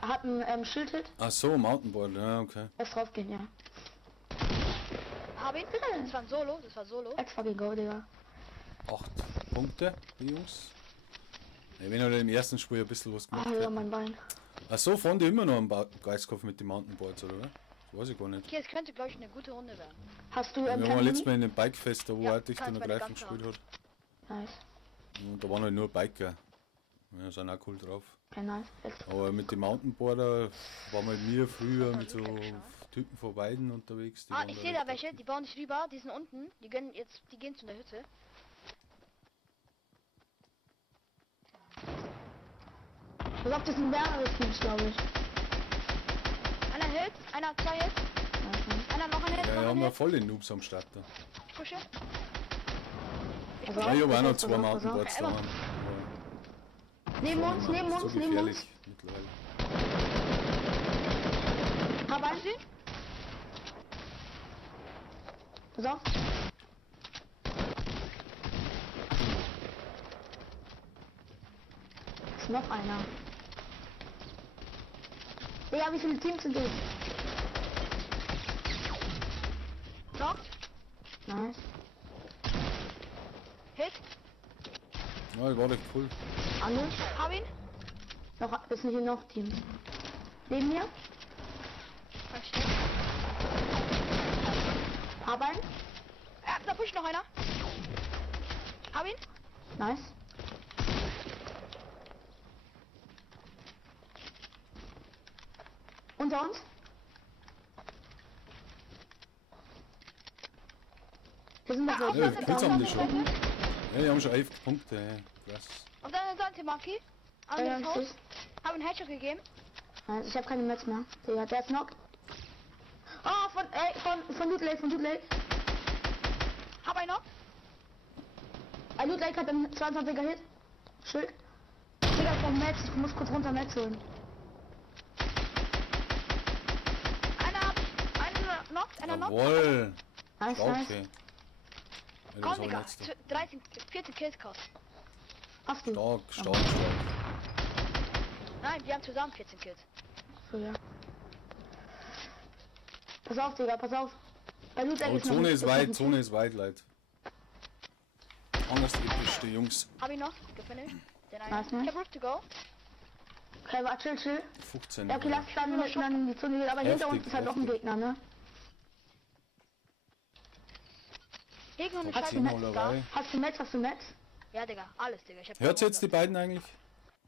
Er hat ein Schildhit. Ach so, Mountainboard, ja, okay. Lass drauf gehen, ja. Hab ihn. Das war ein Solo, das war Solo. Ex-fucking go, Digga. 8 Punkte, die Jungs. Ja, wenn er im ersten Spiel ein bisschen was gemacht Ah, ja, hat. mein Bein. Ach so, fahren die immer noch am Geistkopf mit den Mountainboards, oder? Das weiß ich gar nicht. Okay, es könnte, glaube ich, eine gute Runde werden. Hast du Wir waren kein letztes Mini? Mal in dem Bikefest, da wo Ja, Artig kannst den meine Greifen ganze gespielt hat. Nice. Und da waren halt nur Biker. Ja, sind auch cool drauf. Okay, nice. Jetzt. Aber mit den Mountainboarder waren wir mir früher mit so Typen von beiden unterwegs. Die Ah, waren ich da sehe da recht welche, aktiv. die bauen nicht rüber, die sind unten. Die gehen zu der Hütte. Ich glaube, das sind mehrere Teams, glaube ich. Einer Hit, einer 2 Hits, einer noch ein Hit, Ja, noch ja, ein haben wir Hit. voll den Noobs am Start da. Pushe. Pass Ja, auf, ich habe auch noch pass auf, zwei pass auf. Mountainboards da. Neben uns, neben So uns, neben uns. gefährlich mittlerweile. Hab einen. Pass auf. Ist noch einer. Digga, wie viele Teams sind das? Noch, Nice. Hit, Ja, das war echt cool. Andere? hab ihn. Noch, das sind hier noch Teams. Neben mir? Ein Stück. Hab einen. Ja, da pusht noch einer. Hab ihn. Nice. Unter uns? Wir sind noch Ja, welche. Ja, wie viel haben die schon? Ja, die haben schon 11 Punkte. Ja. Krass. Auf deiner Seite, Maki. Ja, Anderes Haus. ist- Hab einen Headshot gegeben. Nice, ich habe keine Metz mehr. Digga, der ist knock. Oh, von Loot Lake, von Loot Lake. Hab einen noch. Loot Lake hat einen 22er Hit. Schild. Digga, ich brauch Metz, ich muss kurz runter Metz holen. Einer noch, einer noch. Jawohl. Nice, Stark, nice. ey. Ja, das Komm, war Digga. letzter. 14 Kills kostet. Hast du? Stark, stark, stark. Nein, wir haben zusammen 14 Kills. So, ja. Pass auf, Digga, pass auf. Bei Loot Lake Oh, ist noch Zone nicht- ist noch weit, nicht- Zone ist weit, Leute. Anders episch, die Jungs. Hab ihn noch. Gefinisht. Den einen. Nice, nice. Ich hab Roof to go. Okay, warte, chill, chill. 15. Ja, okay, lass dann in die Zone gehen, aber hinter Heftig, uns ist halt noch ein heftig. Gegner, ne? Hegen und eine Hat Scheiße sie Metz mal da. dabei. Hast du Metz, hast du Metz? Ja, Digga. Alles, Digga. Ich hab Hört jetzt die beiden eigentlich?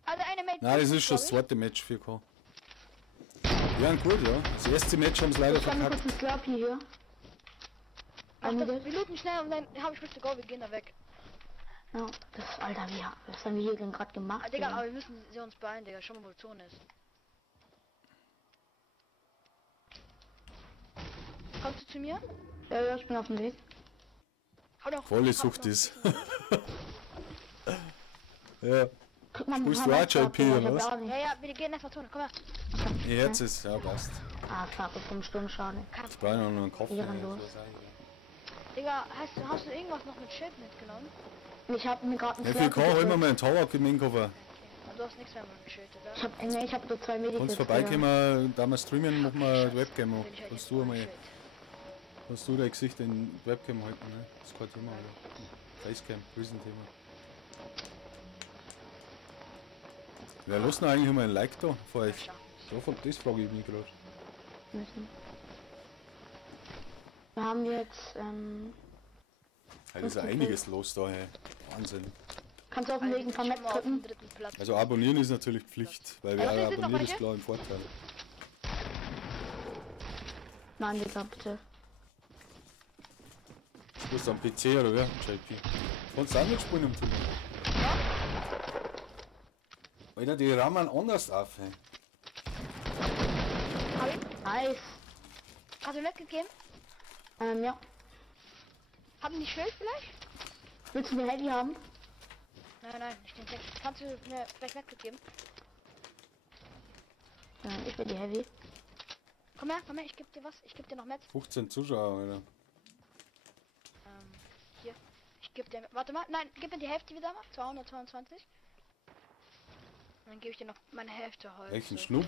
Also eine Mate. Nein, das ist schon das zweite Match 4K. Ja, gut, ja. Das erste Match haben sie leider Ich kann mir verkackt. kurz einen Slurpee hier. Ach, Eine das, wir looten schnell und dann hab ich Roof to go. Wir gehen da weg. Ja, das, Alter, was haben wir hier denn gerade gemacht? Ah, Digga, Digga? aber wir müssen sie uns beeilen, Digga. Schau mal, wo Zone ist. Kommst du zu mir? Ja, ich bin auf dem Weg. Hau doch. Volle hau Sucht doch. ist. Ja, Guck mal, Spielst wir du haben auch extra JP, Abwehr, oder ich hab was? auch nicht. Ja, ja, wir gehen erstmal Tunnel. Komm her. ihr Herz ist, ja passt. Ah, fuck, vom Sturmschaden. Ich brauche noch einen Kaffee. Ehrenlos. Digga, hast du irgendwas noch mit Schild mitgenommen? Ich hab mir gerade Ja, viel kann immer mal einen Tower im Innencover. Du hast nichts mehr mit dem Schild, oder? Ich hab nur 2 Medikits. Kannst vorbeikommen, da wir streamen, machen wir die Webcam auch. Bin ich halt Kannst jetzt du ohne einmal, Schild. kannst du dein Gesicht in die Webcam halten, ne? Das ist kein Thema, oder? Facecam, Riesenthema. Wer lässt noch eigentlich immer ein Like da von euch? Das frage ich mich gerade. Wir haben jetzt, Heute ist ja einiges los da, hey. Wahnsinn. kannst du auf dem Weg ein paar Metz auf dem drücken? 3. Platz. Also abonnieren ist natürlich Pflicht, weil wer Aber das sind noch abonniert ist welche? klar ein Vorteil. Nein, Digga, bitte. Du bist am PC oder wer? JP. Kannst du auch mitspielen im Tunnel? Alter, die rammen anders auf, hey. Hab ich? Nice. Hast du mitgegeben? Ja. Haben die Schild vielleicht? Willst du ein Handy haben? Nein, ich denke nicht. Kannst du mir vielleicht mitgegeben? Ich bin die Heavy. Komm her, ich geb dir was. Ich geb dir noch Metz. 15 Zuschauer, Alter. Hier. Ich geb dir. Warte mal. Nein, gib mir die Hälfte wieder mal. 222. Dann gebe ich dir noch meine Hälfte Holz. Echt ein Schnupf?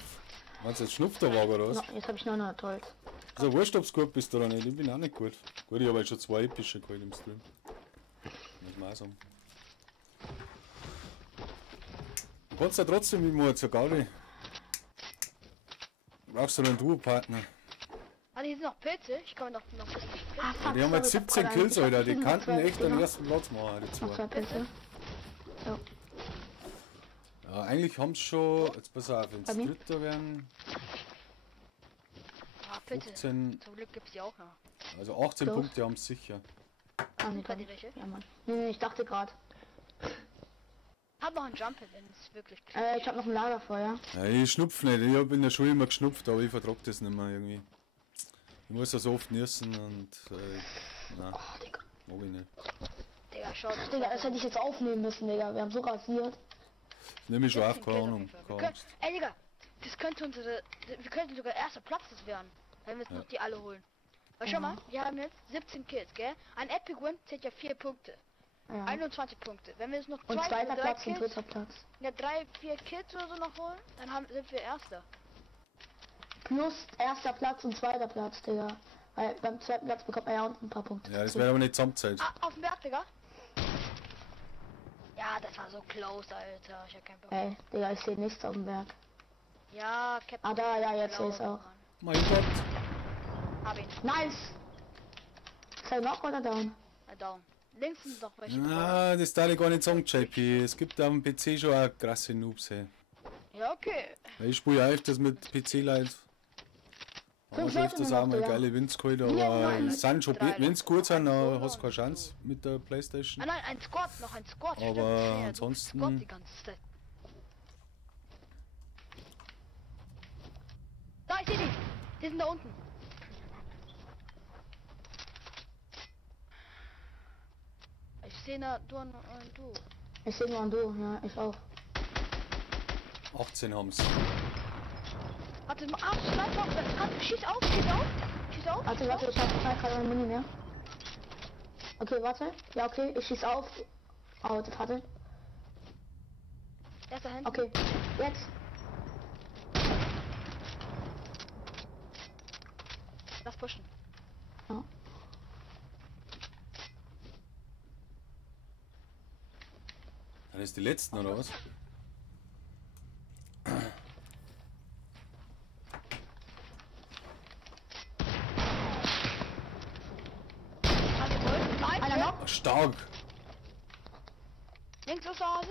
Meinst du jetzt Schnupf da war oder was? No, jetzt habe ich 900 Holz. Also wurscht, ob's gut bist oder nicht, ich bin auch nicht gut. Gut, ich habe halt schon 2 epische geholt im Stream. Muss man auch sagen. Du kannst ja trotzdem wie mal zur Gaudi. Brauchst du noch einen Duo-Partner? Ah, hier sind noch Pilze. Ich komme noch ein bisschen Pilze. Ah, fuck, Die haben jetzt sorry, ich 17 hab Kills, gerade Alter. Die einen- ich hab kannten echt den Pilze, ersten Platz machen, die noch 2 zwei. Pilze. Ja, eigentlich haben sie schon, jetzt pass auf, wenn Bei es mir? Dritter werden, Ah, Pilze. 15, Zum Glück gibt's die auch noch. also 18 Los. Punkte haben sie sicher. Ah, nee, Bei dann dir nicht. welche? Ja, Mann. Nee, ich dachte gerade. Hab noch einen Jump, wenn es wirklich Ich habe noch ein Lagerfeuer. Ja, ich schnupf nicht, ich habe in der Schule immer geschnupft, aber ich vertrag das nicht mehr irgendwie. Ich muss ja so oft niesen und, nein, Oh, Digga. mag ich nicht. Digga, schaut. Digga, das hätte ich jetzt aufnehmen müssen, Digga. Wir haben so rasiert. Nehme ich schon auf, 17 keine Kills Ahnung. jeden Fall. Keine Wir Angst. können, ey, Digga, das könnte unsere. Wir könnten sogar erster Platz das werden. Wenn wir jetzt noch die alle holen. Weil schau mal, wir haben jetzt 17 Kills, gell? Ein Epic Win zählt ja 4 Punkte. Ja. 21 Punkte. Wenn wir jetzt noch Und zwei zweiter oder drei Platz und Kills, dritter Platz. ja 3-4 Kills oder so noch holen, dann sind wir Erster. Plus erster Platz und zweiter Platz, Digga. Weil beim zweiten Platz bekommt man ja auch ein paar Punkte. Ja, das wäre aber nicht Zusammenzeit. Ah, auf dem Berg, Digga. Ja, das war so close, Alter. Ich hab keinen Bock. Ey, Digga, ich sehe nichts auf dem Berg. Ja, Captain. Ah, da, ja, jetzt sehe Blau, ich auch. Mann. Mein Gott. Hab ihn. Nice! Ist er noch oder down? Down. Links sind noch welche. Na, das darf ich gar nicht sagen, JP. Es gibt auf dem PC schon auch krasse Noobs, hey. Ja, okay. Weil ich spiele ja öfters mit PC-Leuten. Haben wir schon Leute öfters nur auch noch, mal ja. geile Wins geholt, Ja, aber nein. es sind schon, Drei. wenn es gut sind, dann Ein hast du keine Solo Chance mit der Playstation. Ah nein, ein Squad, noch ein Squad. Aber Ja, ansonsten- Squad die ganze Zeit. Da, ich seh die. Die sind da unten. Ich sehe da du und du. Ich sehe nur ein Du, ja, ich auch. 18 haben es. Warte mal, schneid auf. Schieß auf, schieß auf. Schieß auf. Warte, warte, ich habe gerade eine Mini mehr. Okay, warte. Ja, okay, ich schieß auf. Oh, warte. Er ist da hinten. Okay, jetzt. Lass pushen. Ja. Dann ist die letzten, oder was? Also, wohl. Nein, Einer noch? Ach, stark. Links ist zu Hause.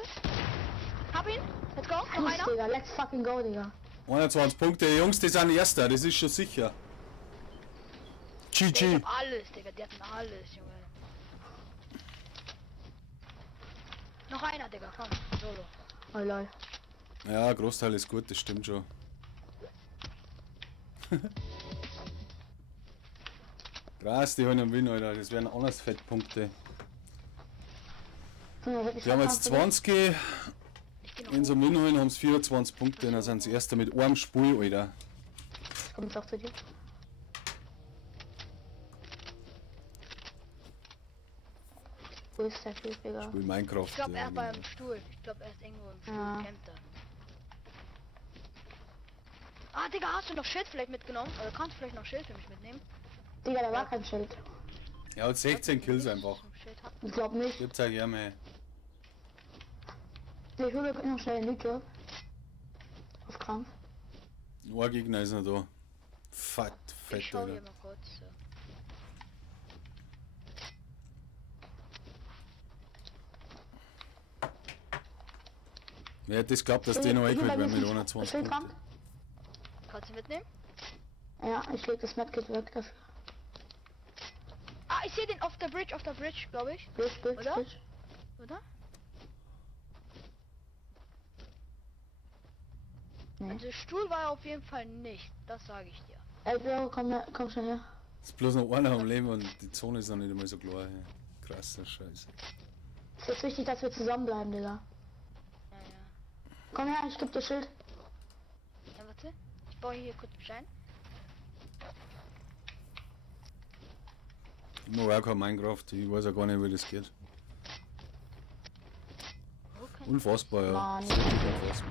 Hab ihn. Let's go. Noch Fuß, einer. Digga, let's fucking go, Digga. 21 Punkte, Jungs, die sind Erster, das ist schon sicher. Der GG. hat alles, Digga. Die hatten alles, Junge. Noch einer, Digga. Komm. Solo. Oh lol. Ja, Großteil ist gut, das stimmt schon. Krass, die haben einen Win, Alter. Das wären anders Fettpunkte. So, Die haben jetzt 20, Ich geh noch in so einem Win holen haben sie 24 Punkte. Dann sind sie erster mit einem Spiel, Alter. Kommt jetzt auch zu dir. Wo ist der Typ, Digga? Spiel Minecraft. Ich glaube, er genau. beim Stuhl. Ich glaube, er ist irgendwo im Stuhl. Ja. Campt er. Ah, Digga, hast du noch Schild vielleicht mitgenommen? Oder kannst du vielleicht noch Schild für mich mitnehmen? Digga, da war kein Schild. Er hat 16 Kills einfach. Schild hat. Ich glaub nicht. Gibt's ja gerne. Ich hole mir noch schnell einen Luke. Auf Krampf. Ein Gegner ist noch da. Fett, Ich fett, schau hier Alter. mal kurz. Wer hätte das geglaubt, dass der noch eingeholt wird mit 21 Schild Punkten? dran? Kannst du mitnehmen? Ja, ich leg das Medkit weg dafür. Ah, ich sehe den auf der Bridge, glaube ich. Bild, Oder? Bild. Oder? Nee. Also Stuhl war er auf jeden Fall nicht. Das sage ich dir. Ey, Bro, komm schon her. Es ist bloß noch einer am Leben und die Zone ist noch nicht einmal so klar. Hey. Krasser Scheiße. Es ist wichtig, dass wir zusammenbleiben, Digga. Ja, ja. Komm her, ich geb dir Schild. Ja, warte. Ich baue hier kurz Stein. Immer auch kein Minecraft, ich weiß ja gar nicht, wie das geht. Wo kann Unfassbar, ja. Mann. Das ist wirklich unfassbar.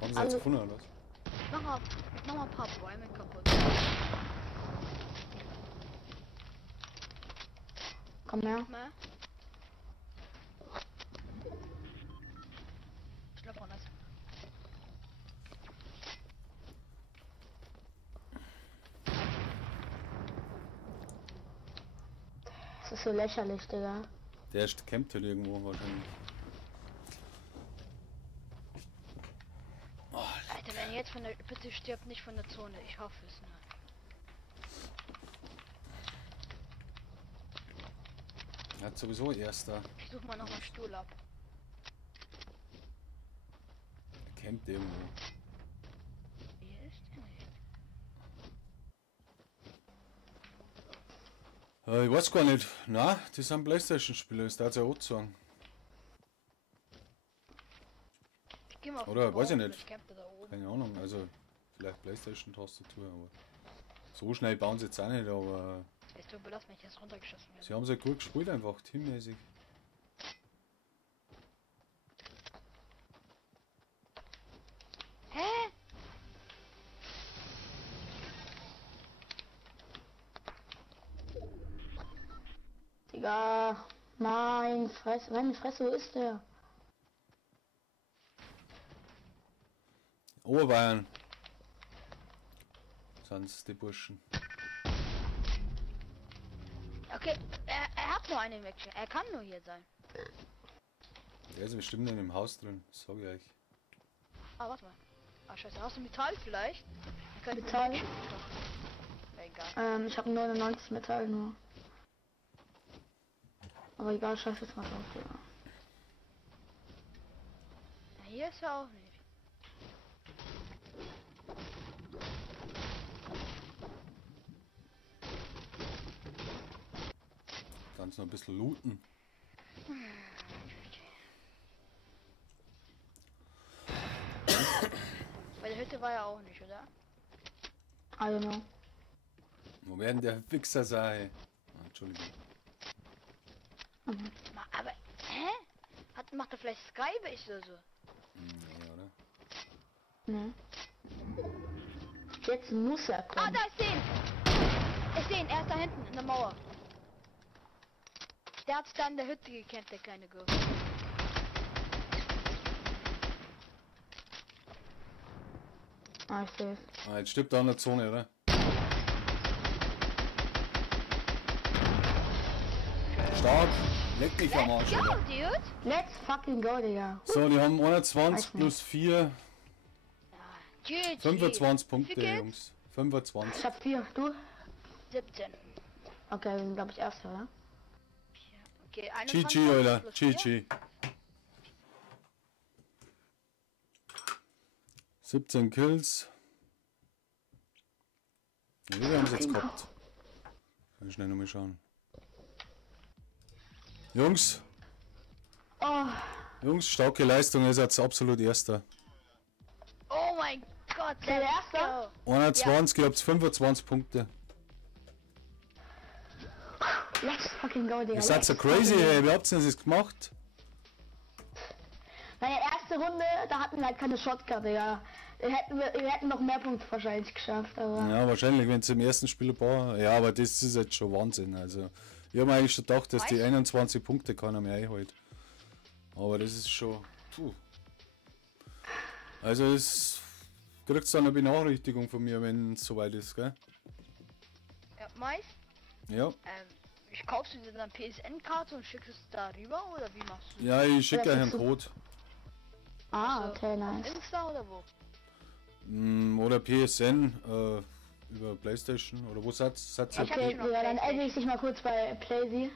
Haben sie jetzt Also- gefunden, oder was? ich mach mal ein paar Bäume kaputt. Komm her. Mal. Ich glaube auch das. Das ist so lächerlich, Digga. Der erste campt halt irgendwo wahrscheinlich. Alter, wenn jetzt von der... Bitte stirbt nicht von der Zone. Ich hoffe es, ne? Er hat sowieso erster. Ich suche mal noch einen Stuhl ab. Der campt irgendwo. Hier ist der nicht. Ich weiß gar nicht. Na, das sind Playstation-Spieler, das darf ich ja auch sagen. Ich geh mal auf Oder, den weiß ich Baum, nicht. vielleicht campt er da oben. Keine Ahnung, also vielleicht Playstation-Tastatur, aber so schnell bauen sie jetzt auch nicht, aber Jetzt überlass mich, jetzt runtergeschossen werden. sie haben sie gut gespielt einfach, teammäßig. Hä? Digga. Meine Fresse, wo ist der? Oberbayern. Sonst die Burschen. Okay, er hat nur eine Mädchen. Er kann nur hier sein. Der ist bestimmt in dem Haus drin, sag ich euch. Ah, warte mal. Ah, scheiße. Hast du Metall vielleicht? Wir könnten Metall? Mädchen stoppen. Egal. Ich habe 99 Metall nur. Aber egal, scheiß jetzt mal drauf, Digga. Ja, hier ist er auch nicht. Ganz noch ein bisschen looten. Bei der Hütte war er auch nicht, oder? I don't know. Wo werden der Wichser sein? Ah, Entschuldigung. Aber, hä? Macht er vielleicht Skybase oder so? Nee, oder? Ne. Jetzt muss er Ah, kommen. da ist den! Ich sehe ihn, er ist da hinten in der Mauer. Der hat da in der Hütte gekämpft, der kleine Gürtel. Ich sehe Ah, jetzt stirbt er an der Zone, oder? Stark! Leck mich am Arsch, Ja, oder? Dude! Let's fucking go, Digga. So, die haben 21 Weiß plus 4, GG. 25 Punkte, Wie geht's? Jungs. 25. Ich hab 4, du? 17. Okay, wir sind glaube ich Erster, oder? Okay, 21 GG, Alter. plus 4. GG. 17 Kills. Ja, wir haben es jetzt gehabt. Schnell nochmal schauen. Jungs, Oh, starke Leistung, ihr seid absolut Erster. Oh mein Gott, Der let's Erste? go. 21, ihr habt 25 Punkte. let's fucking go, Digga. Ihr seid so let's crazy, fucking go. ey. Wie habt ihr das gemacht? Naja, erste Runde, da hatten wir halt keine Shotgun, Digga. Wir hätten noch mehr Punkte wahrscheinlich geschafft, aber... Ja, wahrscheinlich, wenn es im ersten Spiel ein paar. Ja, aber das ist jetzt schon Wahnsinn. Also, ich habe mir eigentlich schon gedacht, dass die 21 Punkte keiner mehr einhält. Aber das ist schon. Puh. Also, es kriegt dann eine Benachrichtigung von mir, wenn es soweit ist, gell? Ja, Mais, Ja. ich kaufst du dir dann PSN-Karte und schickst es da rüber oder wie machst du? Ja, ich schicke Ja, euch einen das ist Code. Ah, Also, okay, nice. auf Insta oder wo? Oder PSN über Playstation. Oder wo seid Ich hab Okay, schon auf Digga, dann PlayStation. adde ich dich mal kurz bei Playsy.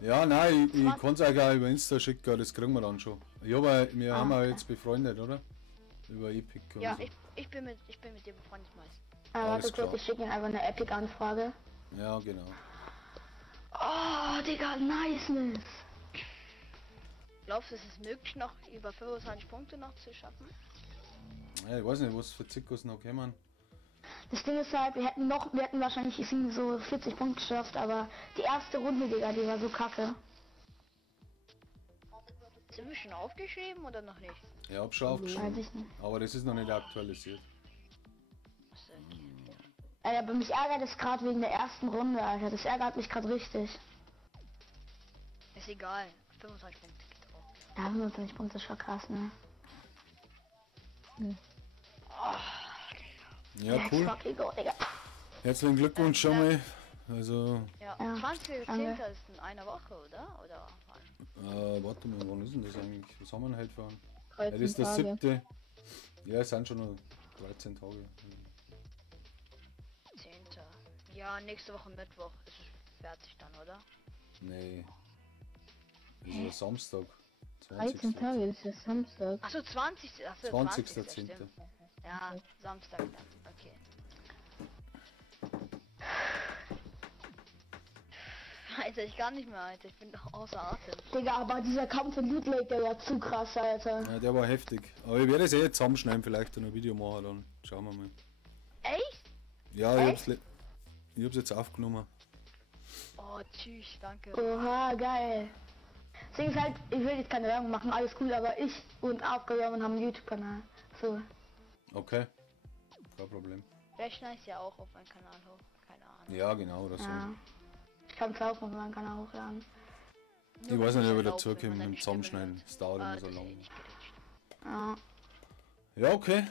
Ja, nein, ich kann es euch auch über Insta schicken, das kriegen wir dann schon. Ja, aber wir haben ja jetzt befreundet, oder? Über Epic und Ja, so. ich bin mit dir befreundet, Mais. Ah, Alles warte kurz, klar. ich schicke ihm einfach eine Epic-Anfrage. Ja, genau. Oh, Digga, niceness. Glaubst du, es ist möglich, noch über 25 Punkte noch zu schaffen? Ja, ich weiß nicht, was für Zickos noch kommen. Das Ding ist halt, wir hätten wahrscheinlich so 40 Punkte geschafft, aber die erste Runde, Digga, die war so kacke. Sind wir schon aufgeschrieben oder noch nicht? Ich hab schon Weiß aufgeschrieben. ich nicht. Aber das ist noch nicht aktualisiert. Was denn? Ey, aber mich ärgert es gerade wegen der ersten Runde, Alter. Das ärgert mich gerade richtig. Ist egal. 25 Punkte geht auch. Ja, 25 Punkte ist schon krass, ne? Ja, Let's cool. fucking go, Digga. Herzlichen Glückwunsch schon mal. Also, Ja, Ja, 20.10. danke. ist in einer Woche, oder? Oder wann? warte mal, wann ist denn das eigentlich? Was haben wir denn heute für einen? Ja, 13 das ist der Tage. 7. Ja, es sind schon noch 13 Tage. 10. Ja, nächste Woche Mittwoch ist es fertig dann, oder? Nee. Das ist ja Samstag. 13 Tage, das ist ja Samstag. Achso, 20. Achso, 20. 20. 10. stimmt. Ja, Samstag dann. Okay. Alter, ich kann nicht mehr, Alter. Ich bin doch außer Atem. Digga, aber dieser Kampf in Loot Lake, der war zu krass, Alter. Ja, der war heftig. Aber ich werde es jetzt zusammenschneiden, vielleicht und ein Video machen, dann schauen wir mal. Echt? Ja, ich hab's jetzt aufgenommen. Oh, tschüss, danke. Oha, geil. Deswegen ist halt, ich will jetzt keine Werbung machen, alles cool, aber ich und Aufgenommen haben einen YouTube-Kanal. So. Okay. Kein Problem. Vielleicht schneide ich ja auch auf meinen Kanal hoch. Keine Ahnung. Ja, genau, oder so. Ja. Ich kann es auch auf meinem Kanal hochladen. Ich weiß nicht, ob ich dazu Laufen, komme wenn man mit dem deine Stimme Zusammenschneiden. hört. Das dauert immer Das so hätte lang. ich nicht geredet. Ja. Ja, okay.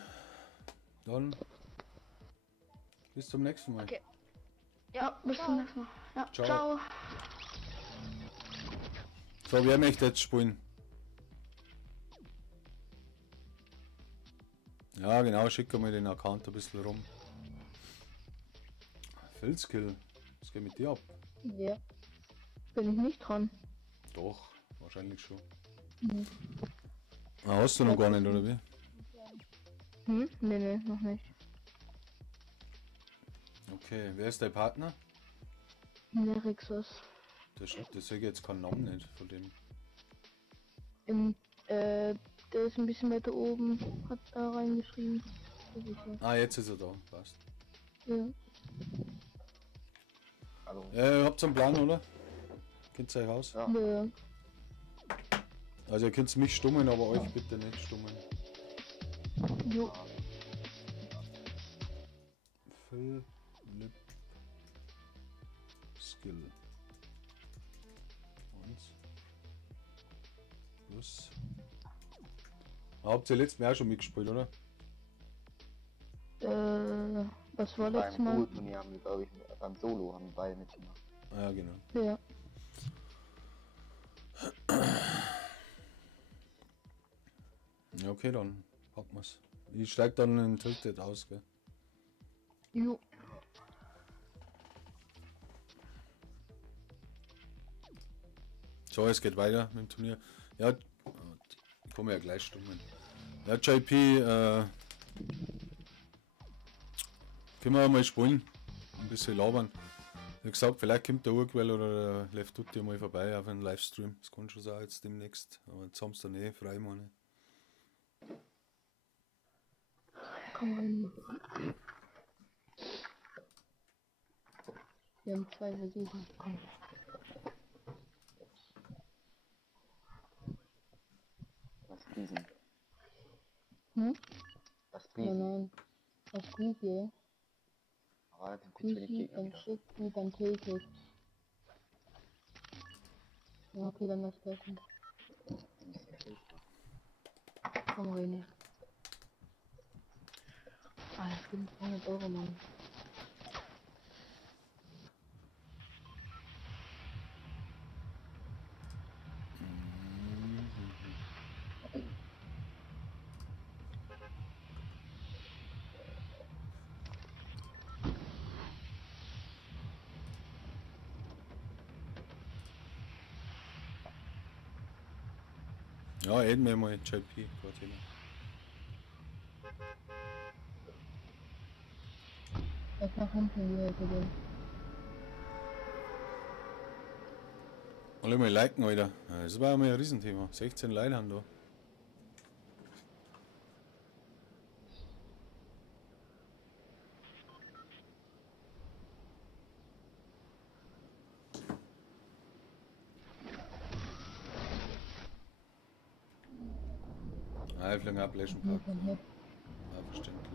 Dann bis zum nächsten Mal. Okay. Ja, bis zum nächsten Mal. Ja, Ciao. ciao. So, wer möchte jetzt spielen? Ja, genau, schick mal den Account ein bisschen rum. Feldskill, was geht mit dir ab? Ja. Bin ich nicht dran. Doch, wahrscheinlich schon. Mhm. Ah, hast du noch gar nicht, oder wie? Hm? Nee, noch nicht. Okay, wer ist dein Partner? Nerixos. Das sage ich jetzt keinen Namen nicht von dem. Der ist ein bisschen weiter oben, hat da reingeschrieben. Das ist ja. Ah, jetzt ist er da, passt. Ja. Hallo. Ja, ihr habt einen Plan, oder? Kennt ihr euch aus? Ja. Ja. Also ihr könnt mich stummen, aber euch bitte nicht stummen. Jo. Philipp Skill. Plus. Habt ihr letztes Mal auch schon mitgespielt, oder? Was war letztes Beim Mal? Duo-Turnier haben wir, glaube ich, beim Solo haben wir beide mitgemacht. Ja, genau. Ja. Ja, okay, dann packen wir's. Ich steig dann in Tilted aus, gell? Jo. So, es geht weiter mit dem Turnier. Ja, ich komme ja gleich stummen. Ja, JP, können wir mal spielen? Ein bisschen labern. Wie gesagt, vielleicht kommt der Urquell oder der Left Tutti mal vorbei auf einen Livestream. Das kann schon sein, jetzt demnächst. Aber jetzt haben sie dann eh frei, meine. Komm rein. Wir haben 2 Versuche. Komm. Was Riesen. Hm? Was Nein, Riesen. nein. Das gut hier. Aber dann pitchen wir die Kuchi, Gegner dann wieder. schickt die, dann tiltet. Ja, okay, dann lass treffen. Nicht sehr schlecht. Komm rein. Ah, das gibt 200 Euro, Mann. Ja, hätten wir mal JP, Gott Himmel. Lass nach hinten die Hälfte gehen. Alle mal liken, Alter. Ja, das war ja mal ein Riesenthema. 16 Leute haben da. Eifling ablöschen Hier packen. von hier. Ja, verständlich.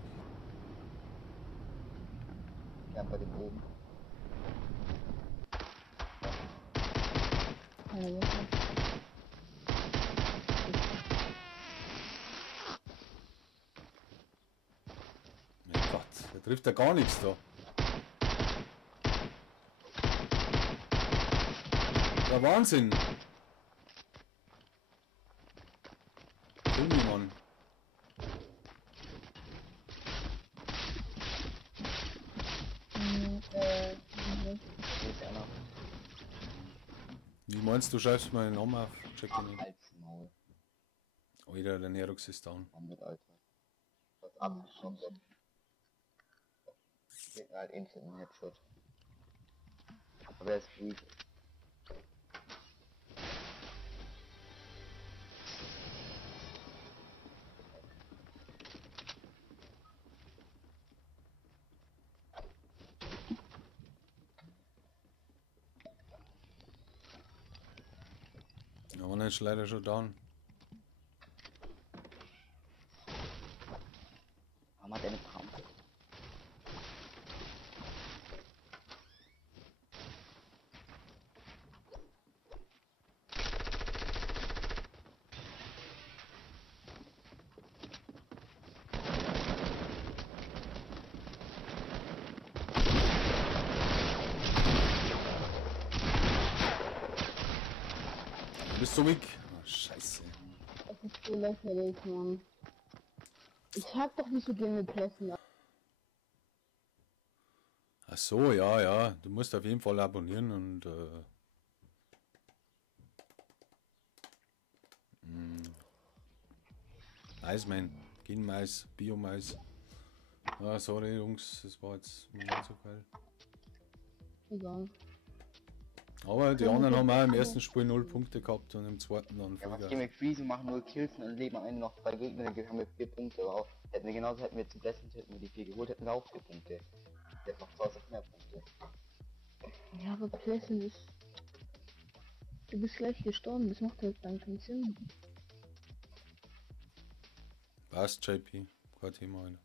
Ja, bei dem oben. Keine Waffe. Mein Gott, der trifft ja gar nichts da. Der Wahnsinn. Kill mich, Mann. Mhm. Hier ist einer. Wie meinst du, schreibst meinen Namen auf? Check ihn nicht. Als Maul. Alter, der Nerox ist down. Damit, Alter. Das abgeschlossen wird. Geht halt instant ein Headshot. Aber er ist weak. Ja, einer ist leider schon down. Haben wir eine Pumpe? Du bist so weak. Oh, scheiße. Das ist so lächerlich, Mann. Ich sag doch nicht so gerne Plessen. Ach so, ja, ja. Du musst auf jeden Fall abonnieren und Eisman, Genmais, Biomais. Ah, sorry Jungs, das war jetzt nicht so geil. Egal. Aber die anderen haben auch im ersten Spiel 0 Punkte gehabt und im zweiten dann Ja, was Vollgas. gehen wir Freeze machen, nur Kills und dann leben am Ende noch 2 Gegner, dann haben wir 4 Punkte. Aber auch, hätten wir genauso, hätten wir zu Blessing, hätten wir die 4 geholt, hätten wir auch 4 Punkte. Wir hätten noch 1000 mehr Punkte. Ja, aber Plessen ist... Du bist gleich gestorben, das macht halt dann keinen Sinn. Passt, JP, kein Thema, Alter.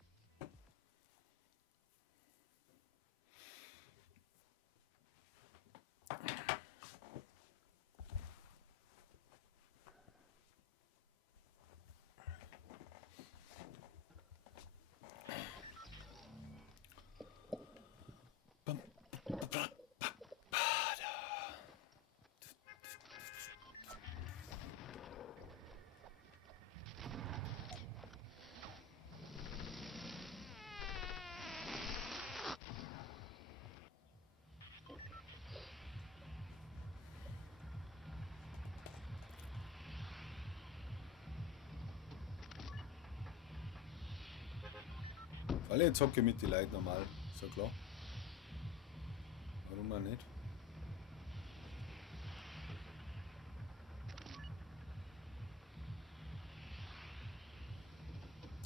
Alle zocke mit die Leute normal, ist ja klar. Warum wir nicht.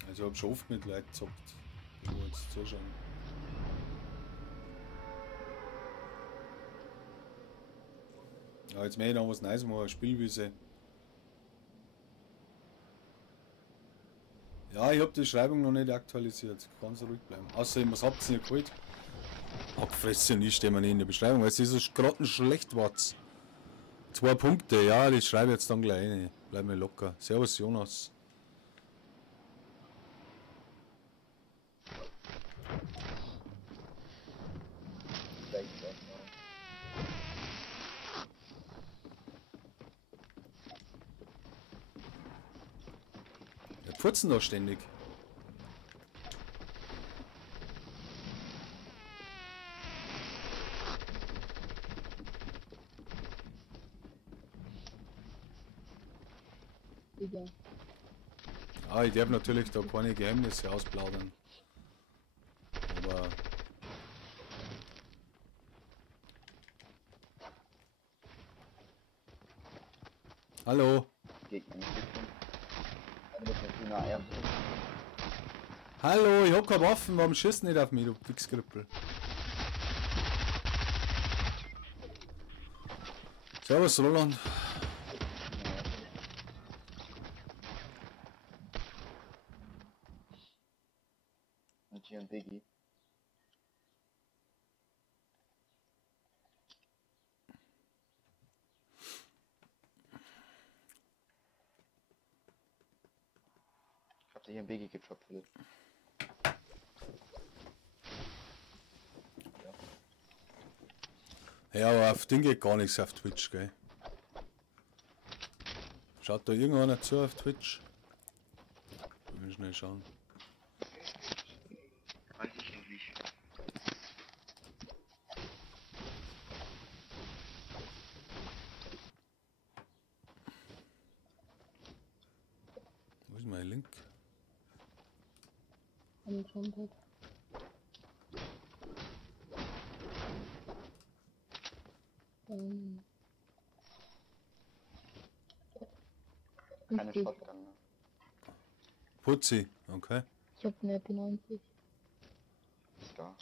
Also ich hab schon oft mit Leuten gezockt, die uns zuschauen. Ja, jetzt möchte ich noch was Neues machen, eine Spielwiese. Ja, ich hab die Schreibung noch nicht aktualisiert, ganz ruhig bleiben. Außerdem, was habt ihr nicht geholt? Abgefressen, ich stehe mir nicht in der Beschreibung, weil es ist so grottenschlecht was. 2 Punkte, ja, die schreibe ich jetzt dann gleich rein. Bleib mir locker. Servus Jonas. Wir putzen doch ständig. Digga. Ah, ich darf natürlich da keine Geheimnisse ausplaudern. Aber... Hallo? Gegner nicht gefunden. Also muss man nach erst. Hallo, ich hab keine Waffen, warum schießt nicht auf mich, du Wichskrüppel? Servus Roland. Und hier ein Biggie. Ich hab dir hier ein Biggie gedroppt, Philipp. Ja, aber auf Ding geht gar nichts auf Twitch, gell? Schaut da irgendeiner zu auf Twitch? Mal schnell schauen. Weiß ich noch nicht. Wo ist mein Link? Am Sonntag. Keine Richtig. Shotgun, ne? Putzi, okay. Ich hab eine P90. Ist da.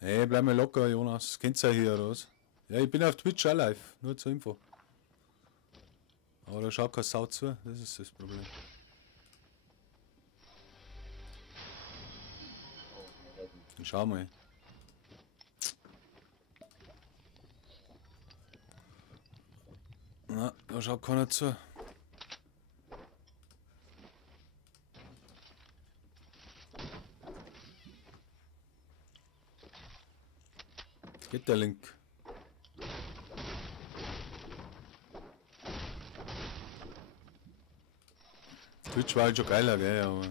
Hey, bleib mal locker, Jonas. Kennt's ja hier oder was? Ja, ich bin auf Twitch auch live, nur zur Info. Aber da schaut keine Sau zu, das ist das Problem. Dann schau mal. Na, da schaut keiner zu. Geht der Link? Twitch war halt schon geiler, gell, aber...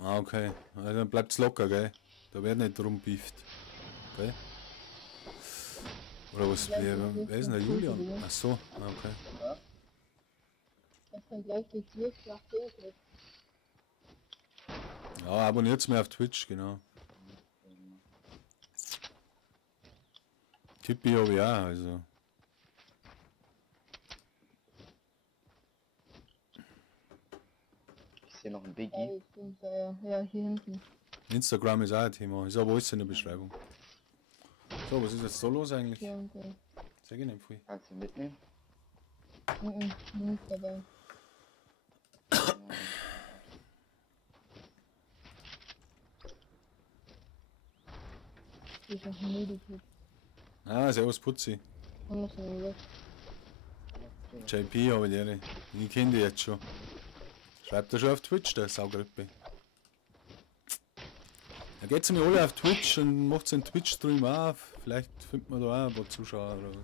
Ah, okay. Also dann bleibt's locker, gell? Da wird nicht rumbieft. Okay? Oder was? Wer ist denn der Julian? Ach so, ah, okay. Das ist dann gleich die Tierschlacht durch. Ja, abonniert's mir auf Twitch, genau. Tippi habe ich auch, also. Ich sehe noch ein Ja, Biggie. ich bin ja hier hinten. Instagram ist auch ein Thema, ist aber alles in der Beschreibung. So, was ist jetzt so los eigentlich? Hier und Sag ich nicht viel. Kannst du mitnehmen? nicht dabei. Ich hab ein Medikit. Ah, servus Putzi. Man muss mal weg. JP habe ich die. Ich kenne die jetzt schon. Schreibt er schon auf Twitch, der Saugrippe. Ja, geht's mir alle auf Twitch und macht einen Twitch-Stream auf. Vielleicht findet man da auch ein paar Zuschauer oder was.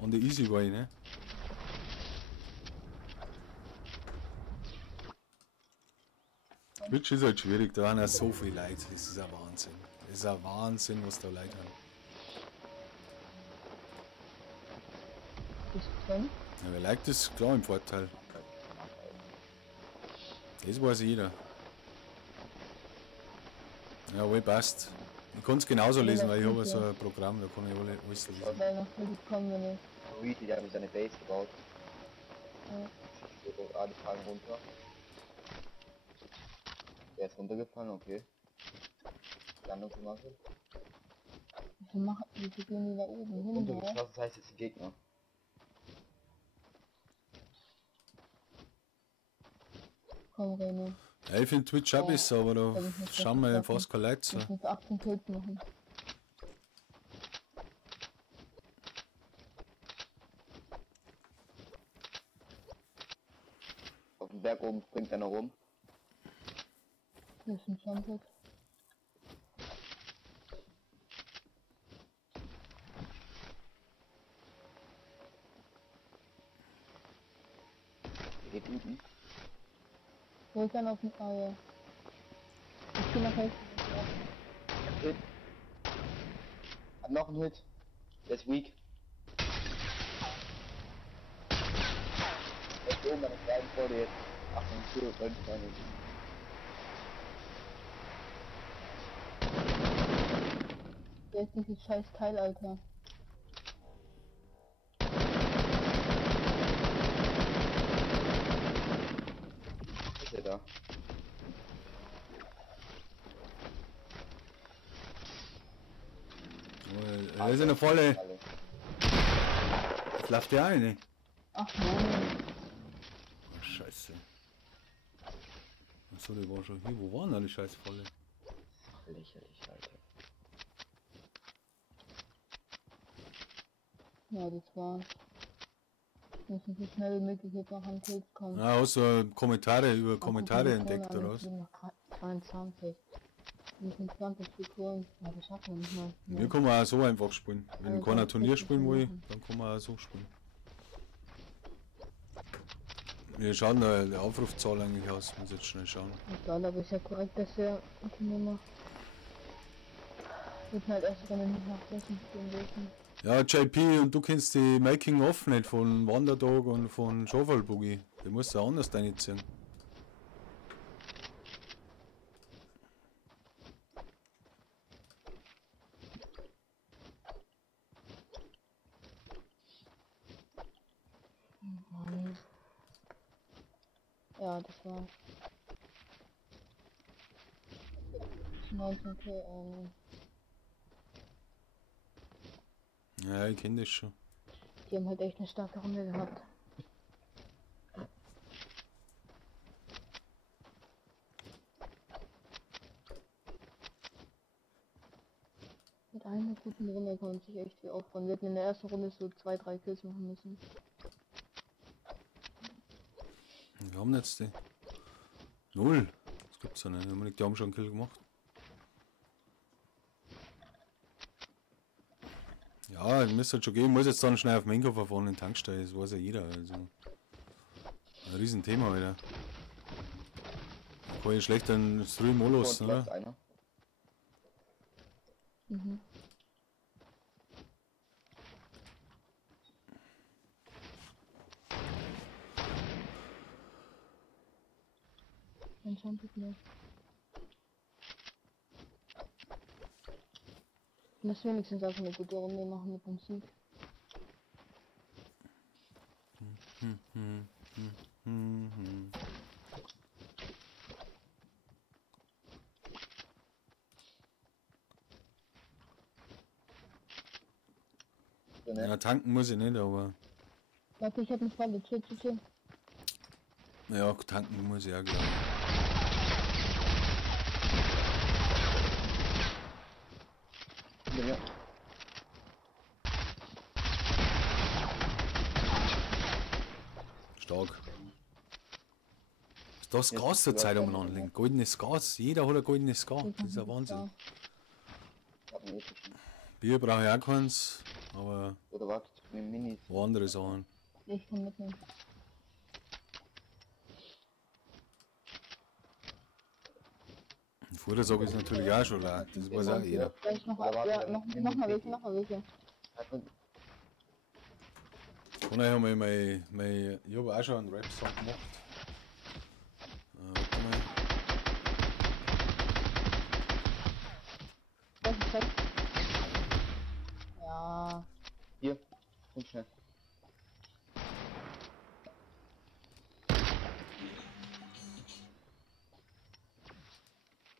On the easy way, ne? Twitch ist halt schwierig, da haben ja so viele Leute. Das ist ein Wahnsinn. Das ist ein Wahnsinn, was da Leute haben. Bist du drin? Ja, wer liked ist klar im Vorteil. Das weiß jeder. Ja, wohl passt. Ich kann es genauso lesen, weil ich habe so ein Programm, da kann ich alles lesen. Weil noch nicht gekommen bin. Luigi, der hat mir seine Base gebaut. Ja. So gerade fallen runter. Der ist runtergefallen, okay. Landung gemacht. Wie viel gehen die da oben hin? Ja? Runtergeschossen, das heißt jetzt ein Gegner. Komm, René. Ja, ich finde Twitch auch besser, aber da hab ich nicht schauen wir verstanden. fast keine Leute so. Ich muss 18 Kills machen. Auf dem Berg oben springt einer rum. Das ist ein Jumpet. Der geht unten. Wo ist einer auf dem Reihe? Ich geh nach rechts. Hit. Hat noch einen Hit. Der ist weak. Der ist oben an der Seite vor dir jetzt. Achtung, Tür, wollte ich gar nicht. Der ist dieses scheiß Teil, Alter. Ist er da? Da ist eine volle. Alle. Jetzt läuft der eine. Ach nein. Oh, Scheiße. Achso, der war schon hier. Wo waren alle scheiß volle? Lächerlich, Alter. Ja, das war's. Wir müssen so schnell wie möglich jetzt noch an Kills kommen. Ah, hast du Kommentare über Ach, Kommentare guck mal, entdeckt oder was? wir sind noch 22. Wir sind 20 Sekunden. Ja, das schaffen wir nicht mal. Wir können auch so einfach spielen. Wenn Also, keiner das Turnier ist spielen nicht will, machen. dann kann man auch so spielen. Wir schauen da die Aufrufzahl eigentlich aus, muss jetzt schnell schauen. Egal, aber ist ja korrekt, dass wir Turnier machen. Wir können halt erst wenn wir nicht nach Session spielen dürfen. Ja, JP, und du kennst die Making-of nicht von Wanderdog und von Schofel Boogie. Die musst du auch anders reinziehen. Ja, das war 19 K. Ja, ich kenne das schon. Die haben halt echt eine starke Runde gehabt. Mit einer guten Runde kann man sich echt viel aufbauen. Wir hätten in der ersten Runde so 2-3 Kills machen müssen. Wir haben jetzt die. Null. Das gibt's ja nicht. Die haben schon einen Kill gemacht. Ja, ich müsste halt schon gehen. Ich muss jetzt dann schnell auf den Einkauf fahren in die Tankstelle. Das weiß ja jeder. Also. Ein Riesenthema wieder. Da kann ich schlecht einen Stream auch los, Und ne? läuft einer. Mhm. Anscheinend nicht. Wir müssen wenigstens auch eine gute Runde machen mit dem Sieg. So, ne? Ja, tanken muss ich nicht, aber. Warte, ich hab eine Falle. Chill. Ja, tanken muss ich auch gleich. Ja. Stark. Das Jetzt Gas ist zur Zeit sogar umeinander kein- liegen. Goldenes Gas. Jeder hat ein goldenes Gas. Das ist ja Wahnsinn. Hab einen epischen. Bier brauche ich auch keins, aber Oder warte, mit Minis. wo andere Sachen. Ich kann mitnehmen. Futtersack ist natürlich auch schon leer. Das weiß auch jeder. Vielleicht noch, Oder warte, ja, dann noch nimm mal die welche, Picki. noch mal welche. Einfach Von daher haben wir ich habe auch schon einen Rap-Song gemacht. Warte mal. Das ist fett. Ja. Hier, komm schnell.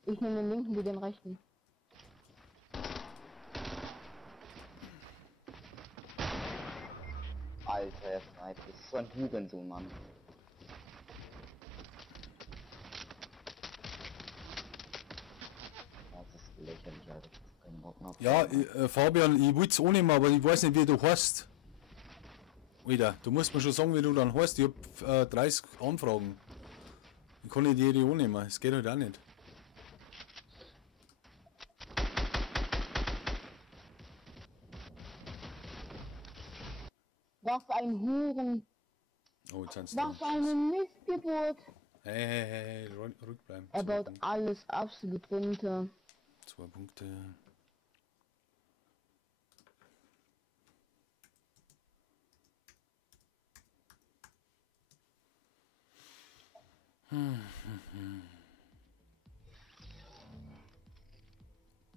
Ich nehme den linken, du den rechten. Alter, er schneit. Das ist so ein Hurensohn, Mann. Das ist lächerlich, Alter. Das ist kein Bock mehr. Ja, Fabian, ich wollte es auch nehmen, aber ich weiß nicht, wie du heißt. Wieder, du musst mir schon sagen, wie du dann heißt. Ich hab 30 Anfragen. Ich kann nicht jede annehmen, das geht halt auch nicht. Was ein Huren. Oh, jetzt sind's Was da. eine Missgeburt. Hey, ruhig bleiben. Er baut alles absolut runter. 2 Punkte.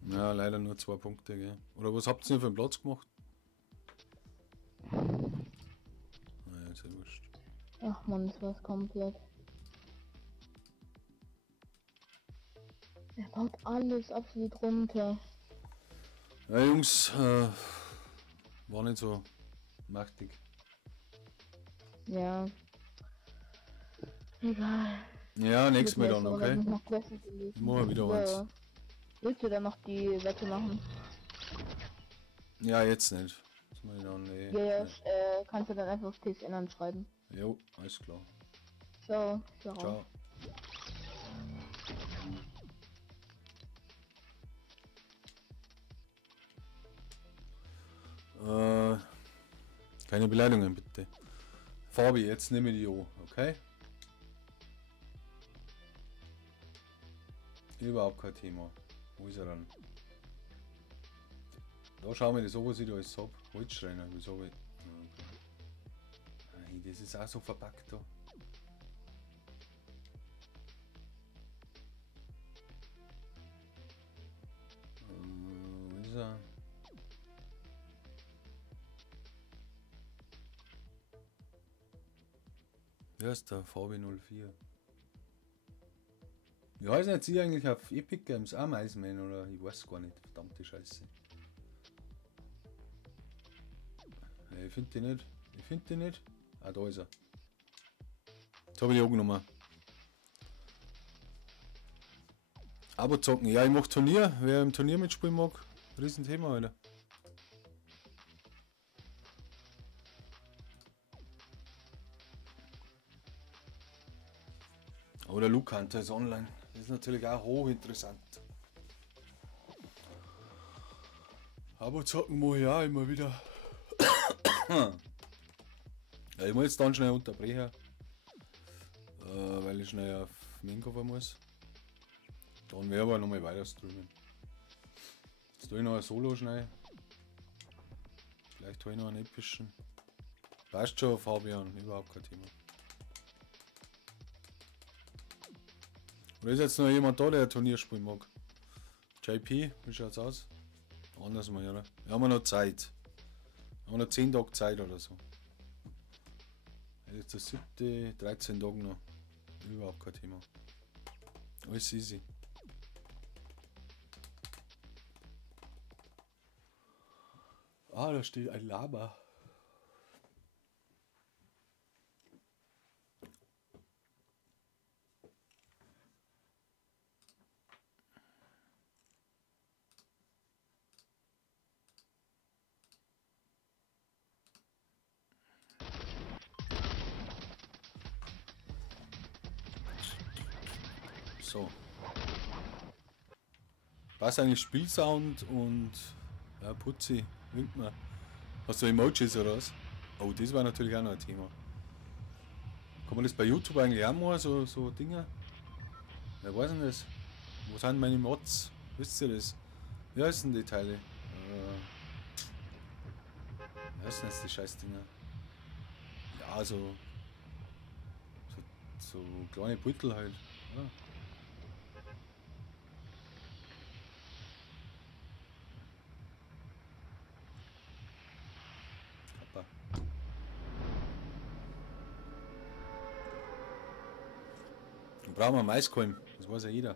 Ja, leider nur 2 Punkte, gell. Oder was habt ihr denn für einen Platz gemacht? Naja, ist ja wurscht. Ach man, das war's komplett. Er baut alles absolut runter. Ja, Jungs, war nicht so mächtig. Ja. Egal. Ja, nächstes Mal dann, okay? Noch Pleasant gelesen. Machen wir wieder eins. Willst du dann noch die Wette machen? Ja, jetzt nicht. Das muss ich dann, nee. Ja, kannst du dann einfach auf PSN anschreiben. Jo, alles klar. So, ciao. Ciao. Keine Beleidigungen bitte. Fabi, jetzt nehme ich die an, okay? Überhaupt kein Thema. Wo ist er dann? Da schauen wir das an, was ich da alles hab. Holzschreiner, was hab ich? Okay. Das ist auch so verpackt da. Wo ist er? Wer ist der VW04? Wie heißt jetzt sie eigentlich auf Epic Games? Auch Iceman oder ich weiß gar nicht. Verdammte Scheiße. Ich finde die nicht. Ich finde die nicht. Ah, da ist er. Jetzt habe ich die angenommen. Abo zocken. Ja, ich mache Turnier. Wer im Turnier mitspielen mag, Riesenthema, Alter. Aber der Luke Hunter ist online. Das ist natürlich auch hochinteressant. Aber zocken muss ich auch immer wieder. Ja, ich muss jetzt dann schnell unterbrechen. Weil ich schnell auf Minkover muss. Dann werden wir nochmal weiter streamen. Jetzt tue ich noch ein Solo schnell. Vielleicht tue ich noch einen epischen. Passt schon, Fabian, überhaupt kein Thema. Oder ist jetzt noch jemand da, der ein Turnier spielen mag? JP, wie schaut's aus? Anders mal, oder? Wir haben noch Zeit. Wir haben noch 10 Tage Zeit oder so. Jetzt der 7. 13 Tage noch. Überhaupt kein Thema. Alles easy. Ah, da steht ein Lama. So. Was eigentlich Spielsound und ja, Putzi, winkt man. Hast du Emojis oder was? Oh, das war natürlich auch noch ein Thema. Kann man das bei YouTube eigentlich auch mal, so Dinge? Wer weiß denn das? Wo sind meine Mods? Wisst ihr das? Wie heißen die Teile? Wie heißen das die Scheißdinger? Ja, so kleine Beutel halt, oder? Kappa. Dann brauchen wir Maiskolben, das weiß ja jeder.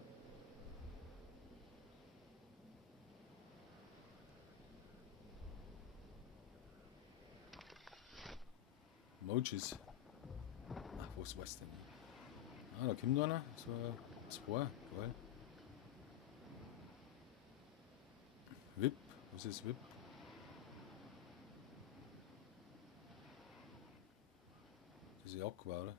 Emojis. Ach, was weiß denn? Ah, da kommt einer. So zwei. Geil. VIP. Was ist VIP? Das ist Aqua, oder?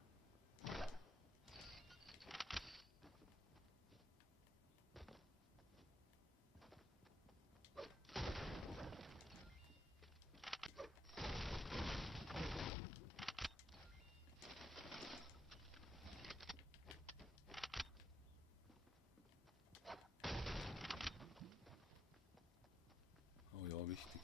Oh ja, wichtig.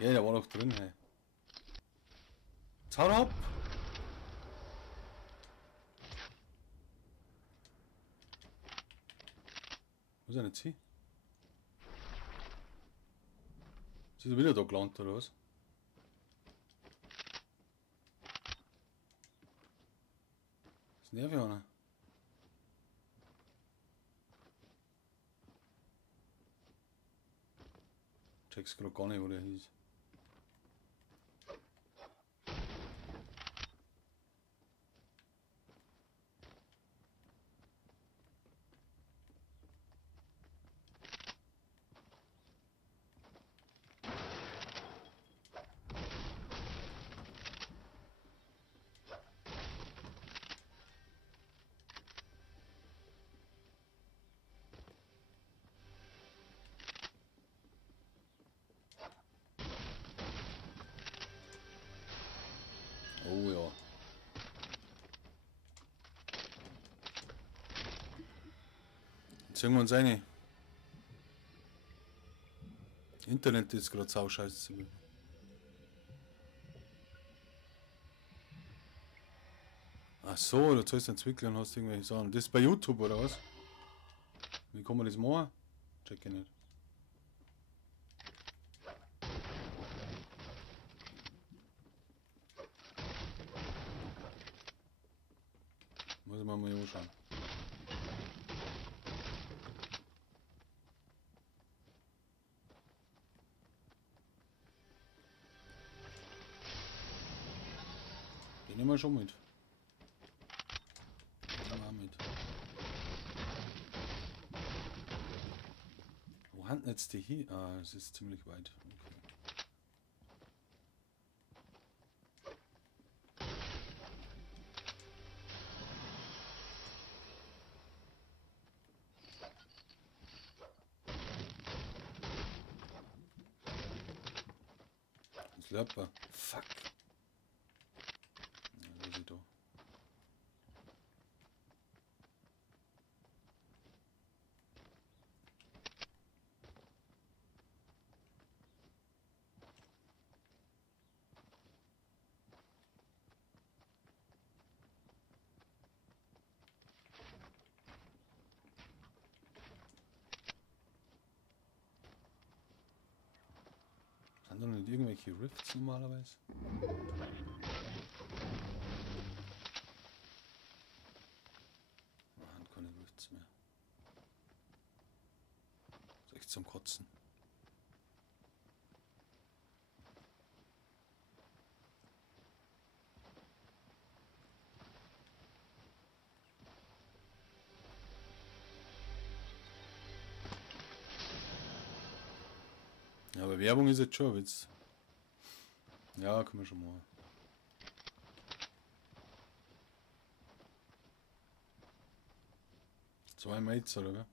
Ja, der war noch drin, hey. Jetzt haut ab! Wo ist er jetzt hin? Ist er wieder da gelandet, oder was? Das nervt ja einer. Check's grad gar nicht, wo der hieß. Oh ja. Jetzt sehen wir uns eine. Internet ist gerade sauscheiße. Ach so, du zahlst entwickeln und hast irgendwelche Sachen. Das ist bei YouTube oder was? Wie kann man das machen? Check ich nicht. Muss ich mir mal anschauen. Den nehmen wir schon mit. Den nehmen wir auch mit. Wo haben jetzt die hier? Ah, es ist ziemlich weit. Okay. Das Löpper. Fuck. Ja, wo ist sie da? Sind da nicht irgendwelche Rifts normalerweise? Man hat keine Rifts mehr. Das ist echt zum Kotzen. Aber Werbung ist jetzt schon ein Witz. Ja, kann man schon machen. Zwei Mates, oder was?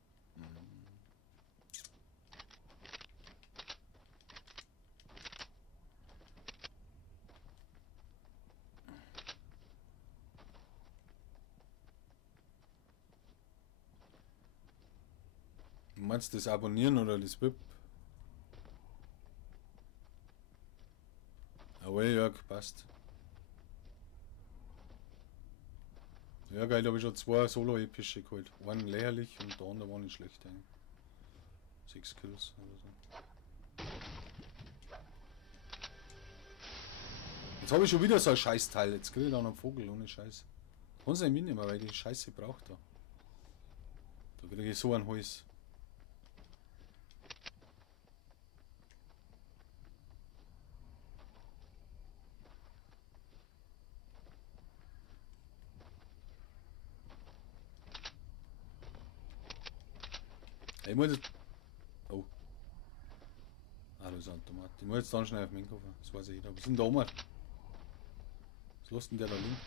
Meinst du das Abonnieren oder das VIP? Jawohl, Jörg, passt. Ja, geil, da habe ich schon 2 Solo-epische geholt. Einen lächerlich und der andere war nicht schlecht. 6 Kills oder so. Jetzt habe ich schon wieder so ein Scheißteil. Jetzt kriege ich da noch einen Vogel ohne Scheiß. Kannst du nicht mitnehmen, weil die Scheiße braucht da. Da kriege ich so ein Hals. Ich muss jetzt... Oh. Ah, das ist ein Automat. Ich muss jetzt dann schnell auf den Koffer. Das weiß ich jeder. Was ist denn da oben? Was lässt denn der da liegen?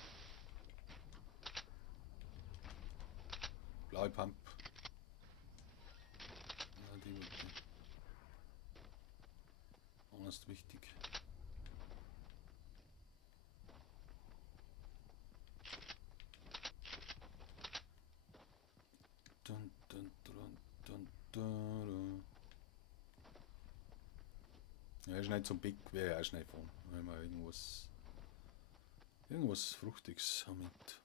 Blaue Pump. Ja, die wird nicht. Anders ist wichtig. Dun, dun, dun, dun, dun. Ja, ist nicht so big, wäre ja auch schnell von. Wenn wir irgendwas Fruchtiges haben mit.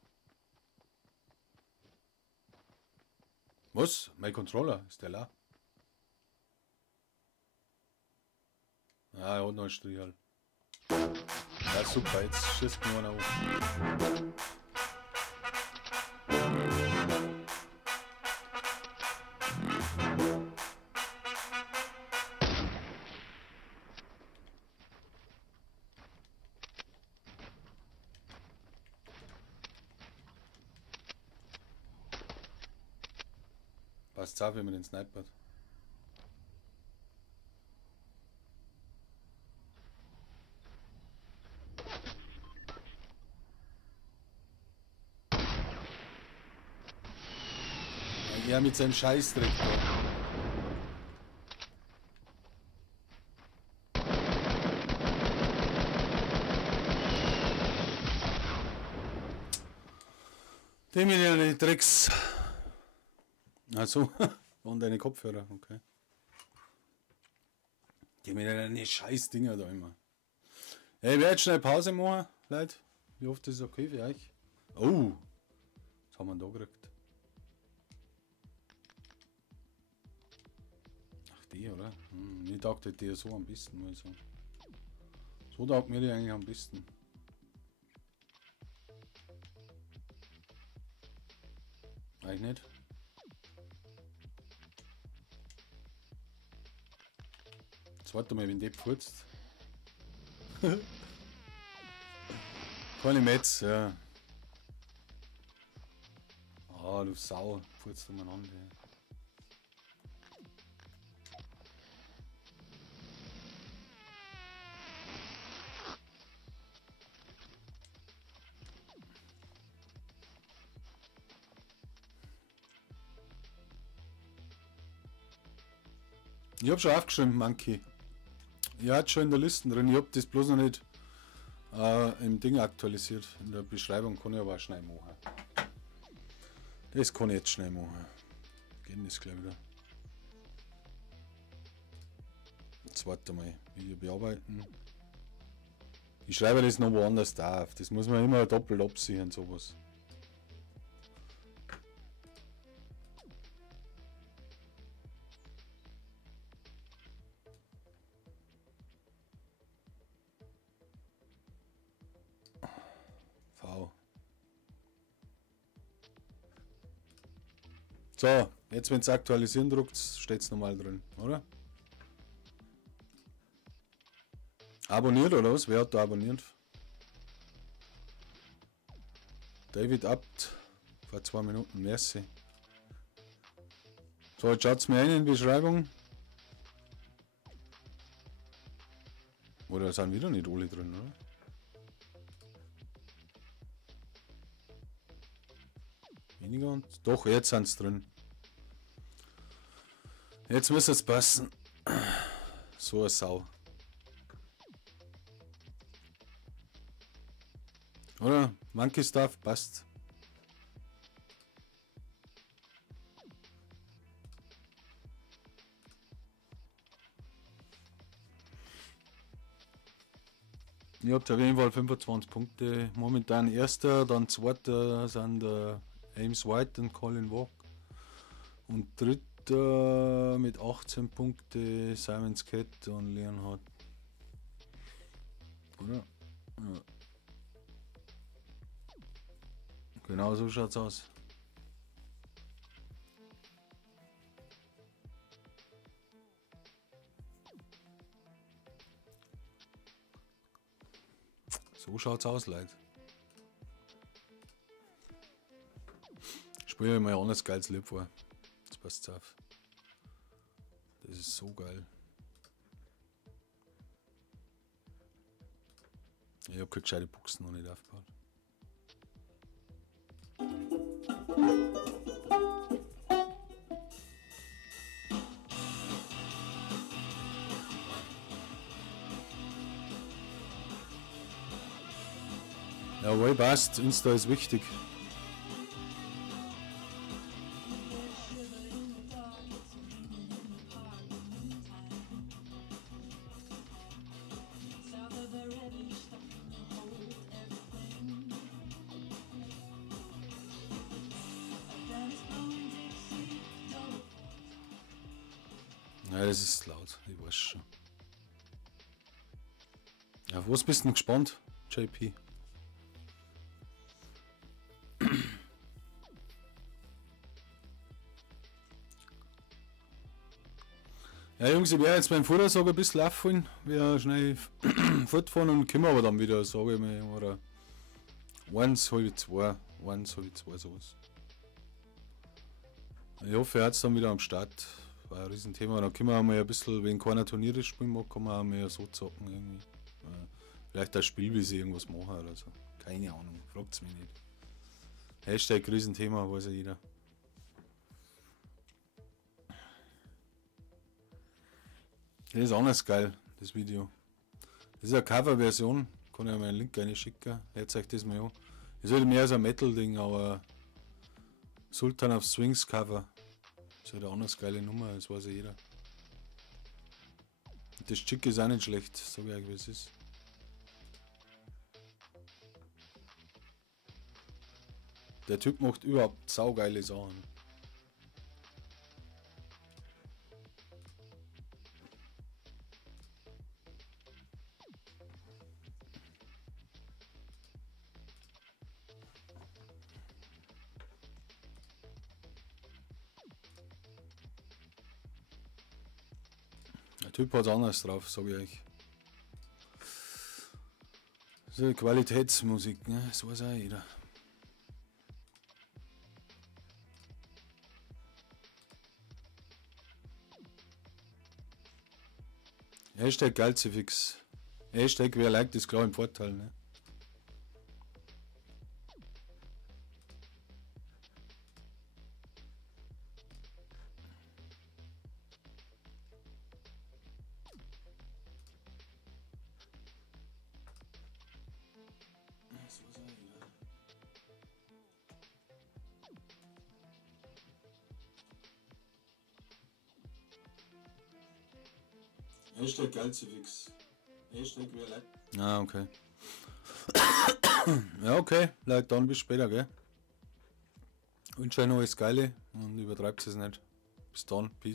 Was? Mein Controller? Ist der la? Ah, er hat noch einen Strich. Ja, super, jetzt schießt mir einer auf. Passt auf, wenn man den snipert. Ja, mit seinem Scheißdreck. Dem mit den Drecks. Also, und deine Kopfhörer, okay. Die mit den Scheiß-Dinger da immer. Ja, ich werde jetzt schnell Pause machen, Leute. Ich hoffe, das ist okay für euch. Oh, was haben wir da gekriegt? Ach, die, oder? Ich dachte, die so am besten, muss ich sagen. So taugt mir die eigentlich am besten. Eigentlich nicht. Jetzt warte mal, wenn der pfurzt. Keine Metz, ja. Ah, du Sau, pfurzt umeinander. Ich hab schon aufgeschrieben, Monkey. Ich hatte schon in der Liste drin, ich hab das bloß noch nicht im Ding aktualisiert. In der Beschreibung kann ich aber auch schnell machen. Das kann ich jetzt schnell machen. Gehen das gleich wieder. Jetzt warte mal, Video bearbeiten. Ich schreibe das noch woanders da auf. Das muss man immer doppelt absichern, sowas. So, jetzt wenn es aktualisieren druckt, steht es nochmal drin, oder? Abonniert oder was? Wer hat da abonniert? David Abt, vor 2 Minuten, merci. So, jetzt schaut es mir ein in die Beschreibung. Oder sind wieder nicht alle drin, oder? Weniger und... Doch, jetzt sind es drin. Jetzt muss es passen. So eine Sau. Oder? Monkey Stuff passt. Ihr habt auf jeden Fall 25 Punkte. Momentan erster, dann zweiter sind der Ames White und Colin Walk. Und dritter mit 18 Punkte Simon Cat und Leonhard. Oder? Ja. Genau so schaut's aus. So schaut's aus, Leute. Spiel mal ein anderes geiles Lied vor. Jetzt passt's auf. Das ist so geil. Ich hab keine gescheite Buchsen noch nicht aufgebaut. Jawohl, passt. Insta ist wichtig. Ja, das ist laut, ich weiß schon. Ja, auf was bist du denn gespannt, JP? Ja, Jungs, ich werde jetzt beim Vordersager ein bisschen aufholen, wir schnell fortfahren und kommen aber dann wieder, sage ich mal, oder 1, halb 2, 1, halb 2, sowas. Ich hoffe, er hat es dann wieder am Start. War ein Riesenthema. Dann können wir auch mal ein bisschen, wenn keiner Turniere spielen mag, kann man auch mal so zocken irgendwie. Vielleicht das Spiel, wie sie irgendwas machen oder so. Keine Ahnung, fragt's mich nicht. Hashtag Riesenthema, weiß ja jeder. Das ist anders geil, das Video. Das ist eine Coverversion, kann ich euch mal einen Link reinschicken. Hört euch das mal an. Das ist halt mehr so ein Metal-Ding, aber Sultan of Swings Cover. Das ist halt eine anders geile Nummer, das weiß ja jeder. Und das Chick ist auch nicht schlecht, sag ich euch, wie es ist. Der Typ macht überhaupt saugeile Sachen. Der Typ hat anders drauf, sag ich euch. So Qualitätsmusik, ne? Das weiß auch jeder. Hashtag Geizefix. Hashtag wer liked ist klar im Vorteil, ne? Hashtag Geizefix. Hashtag wer liked. Ah, okay. Ja, okay. Like dann bis später, gell? Wünsche euch noch alles Geile und übertreibt es nicht. Bis dann. Peace.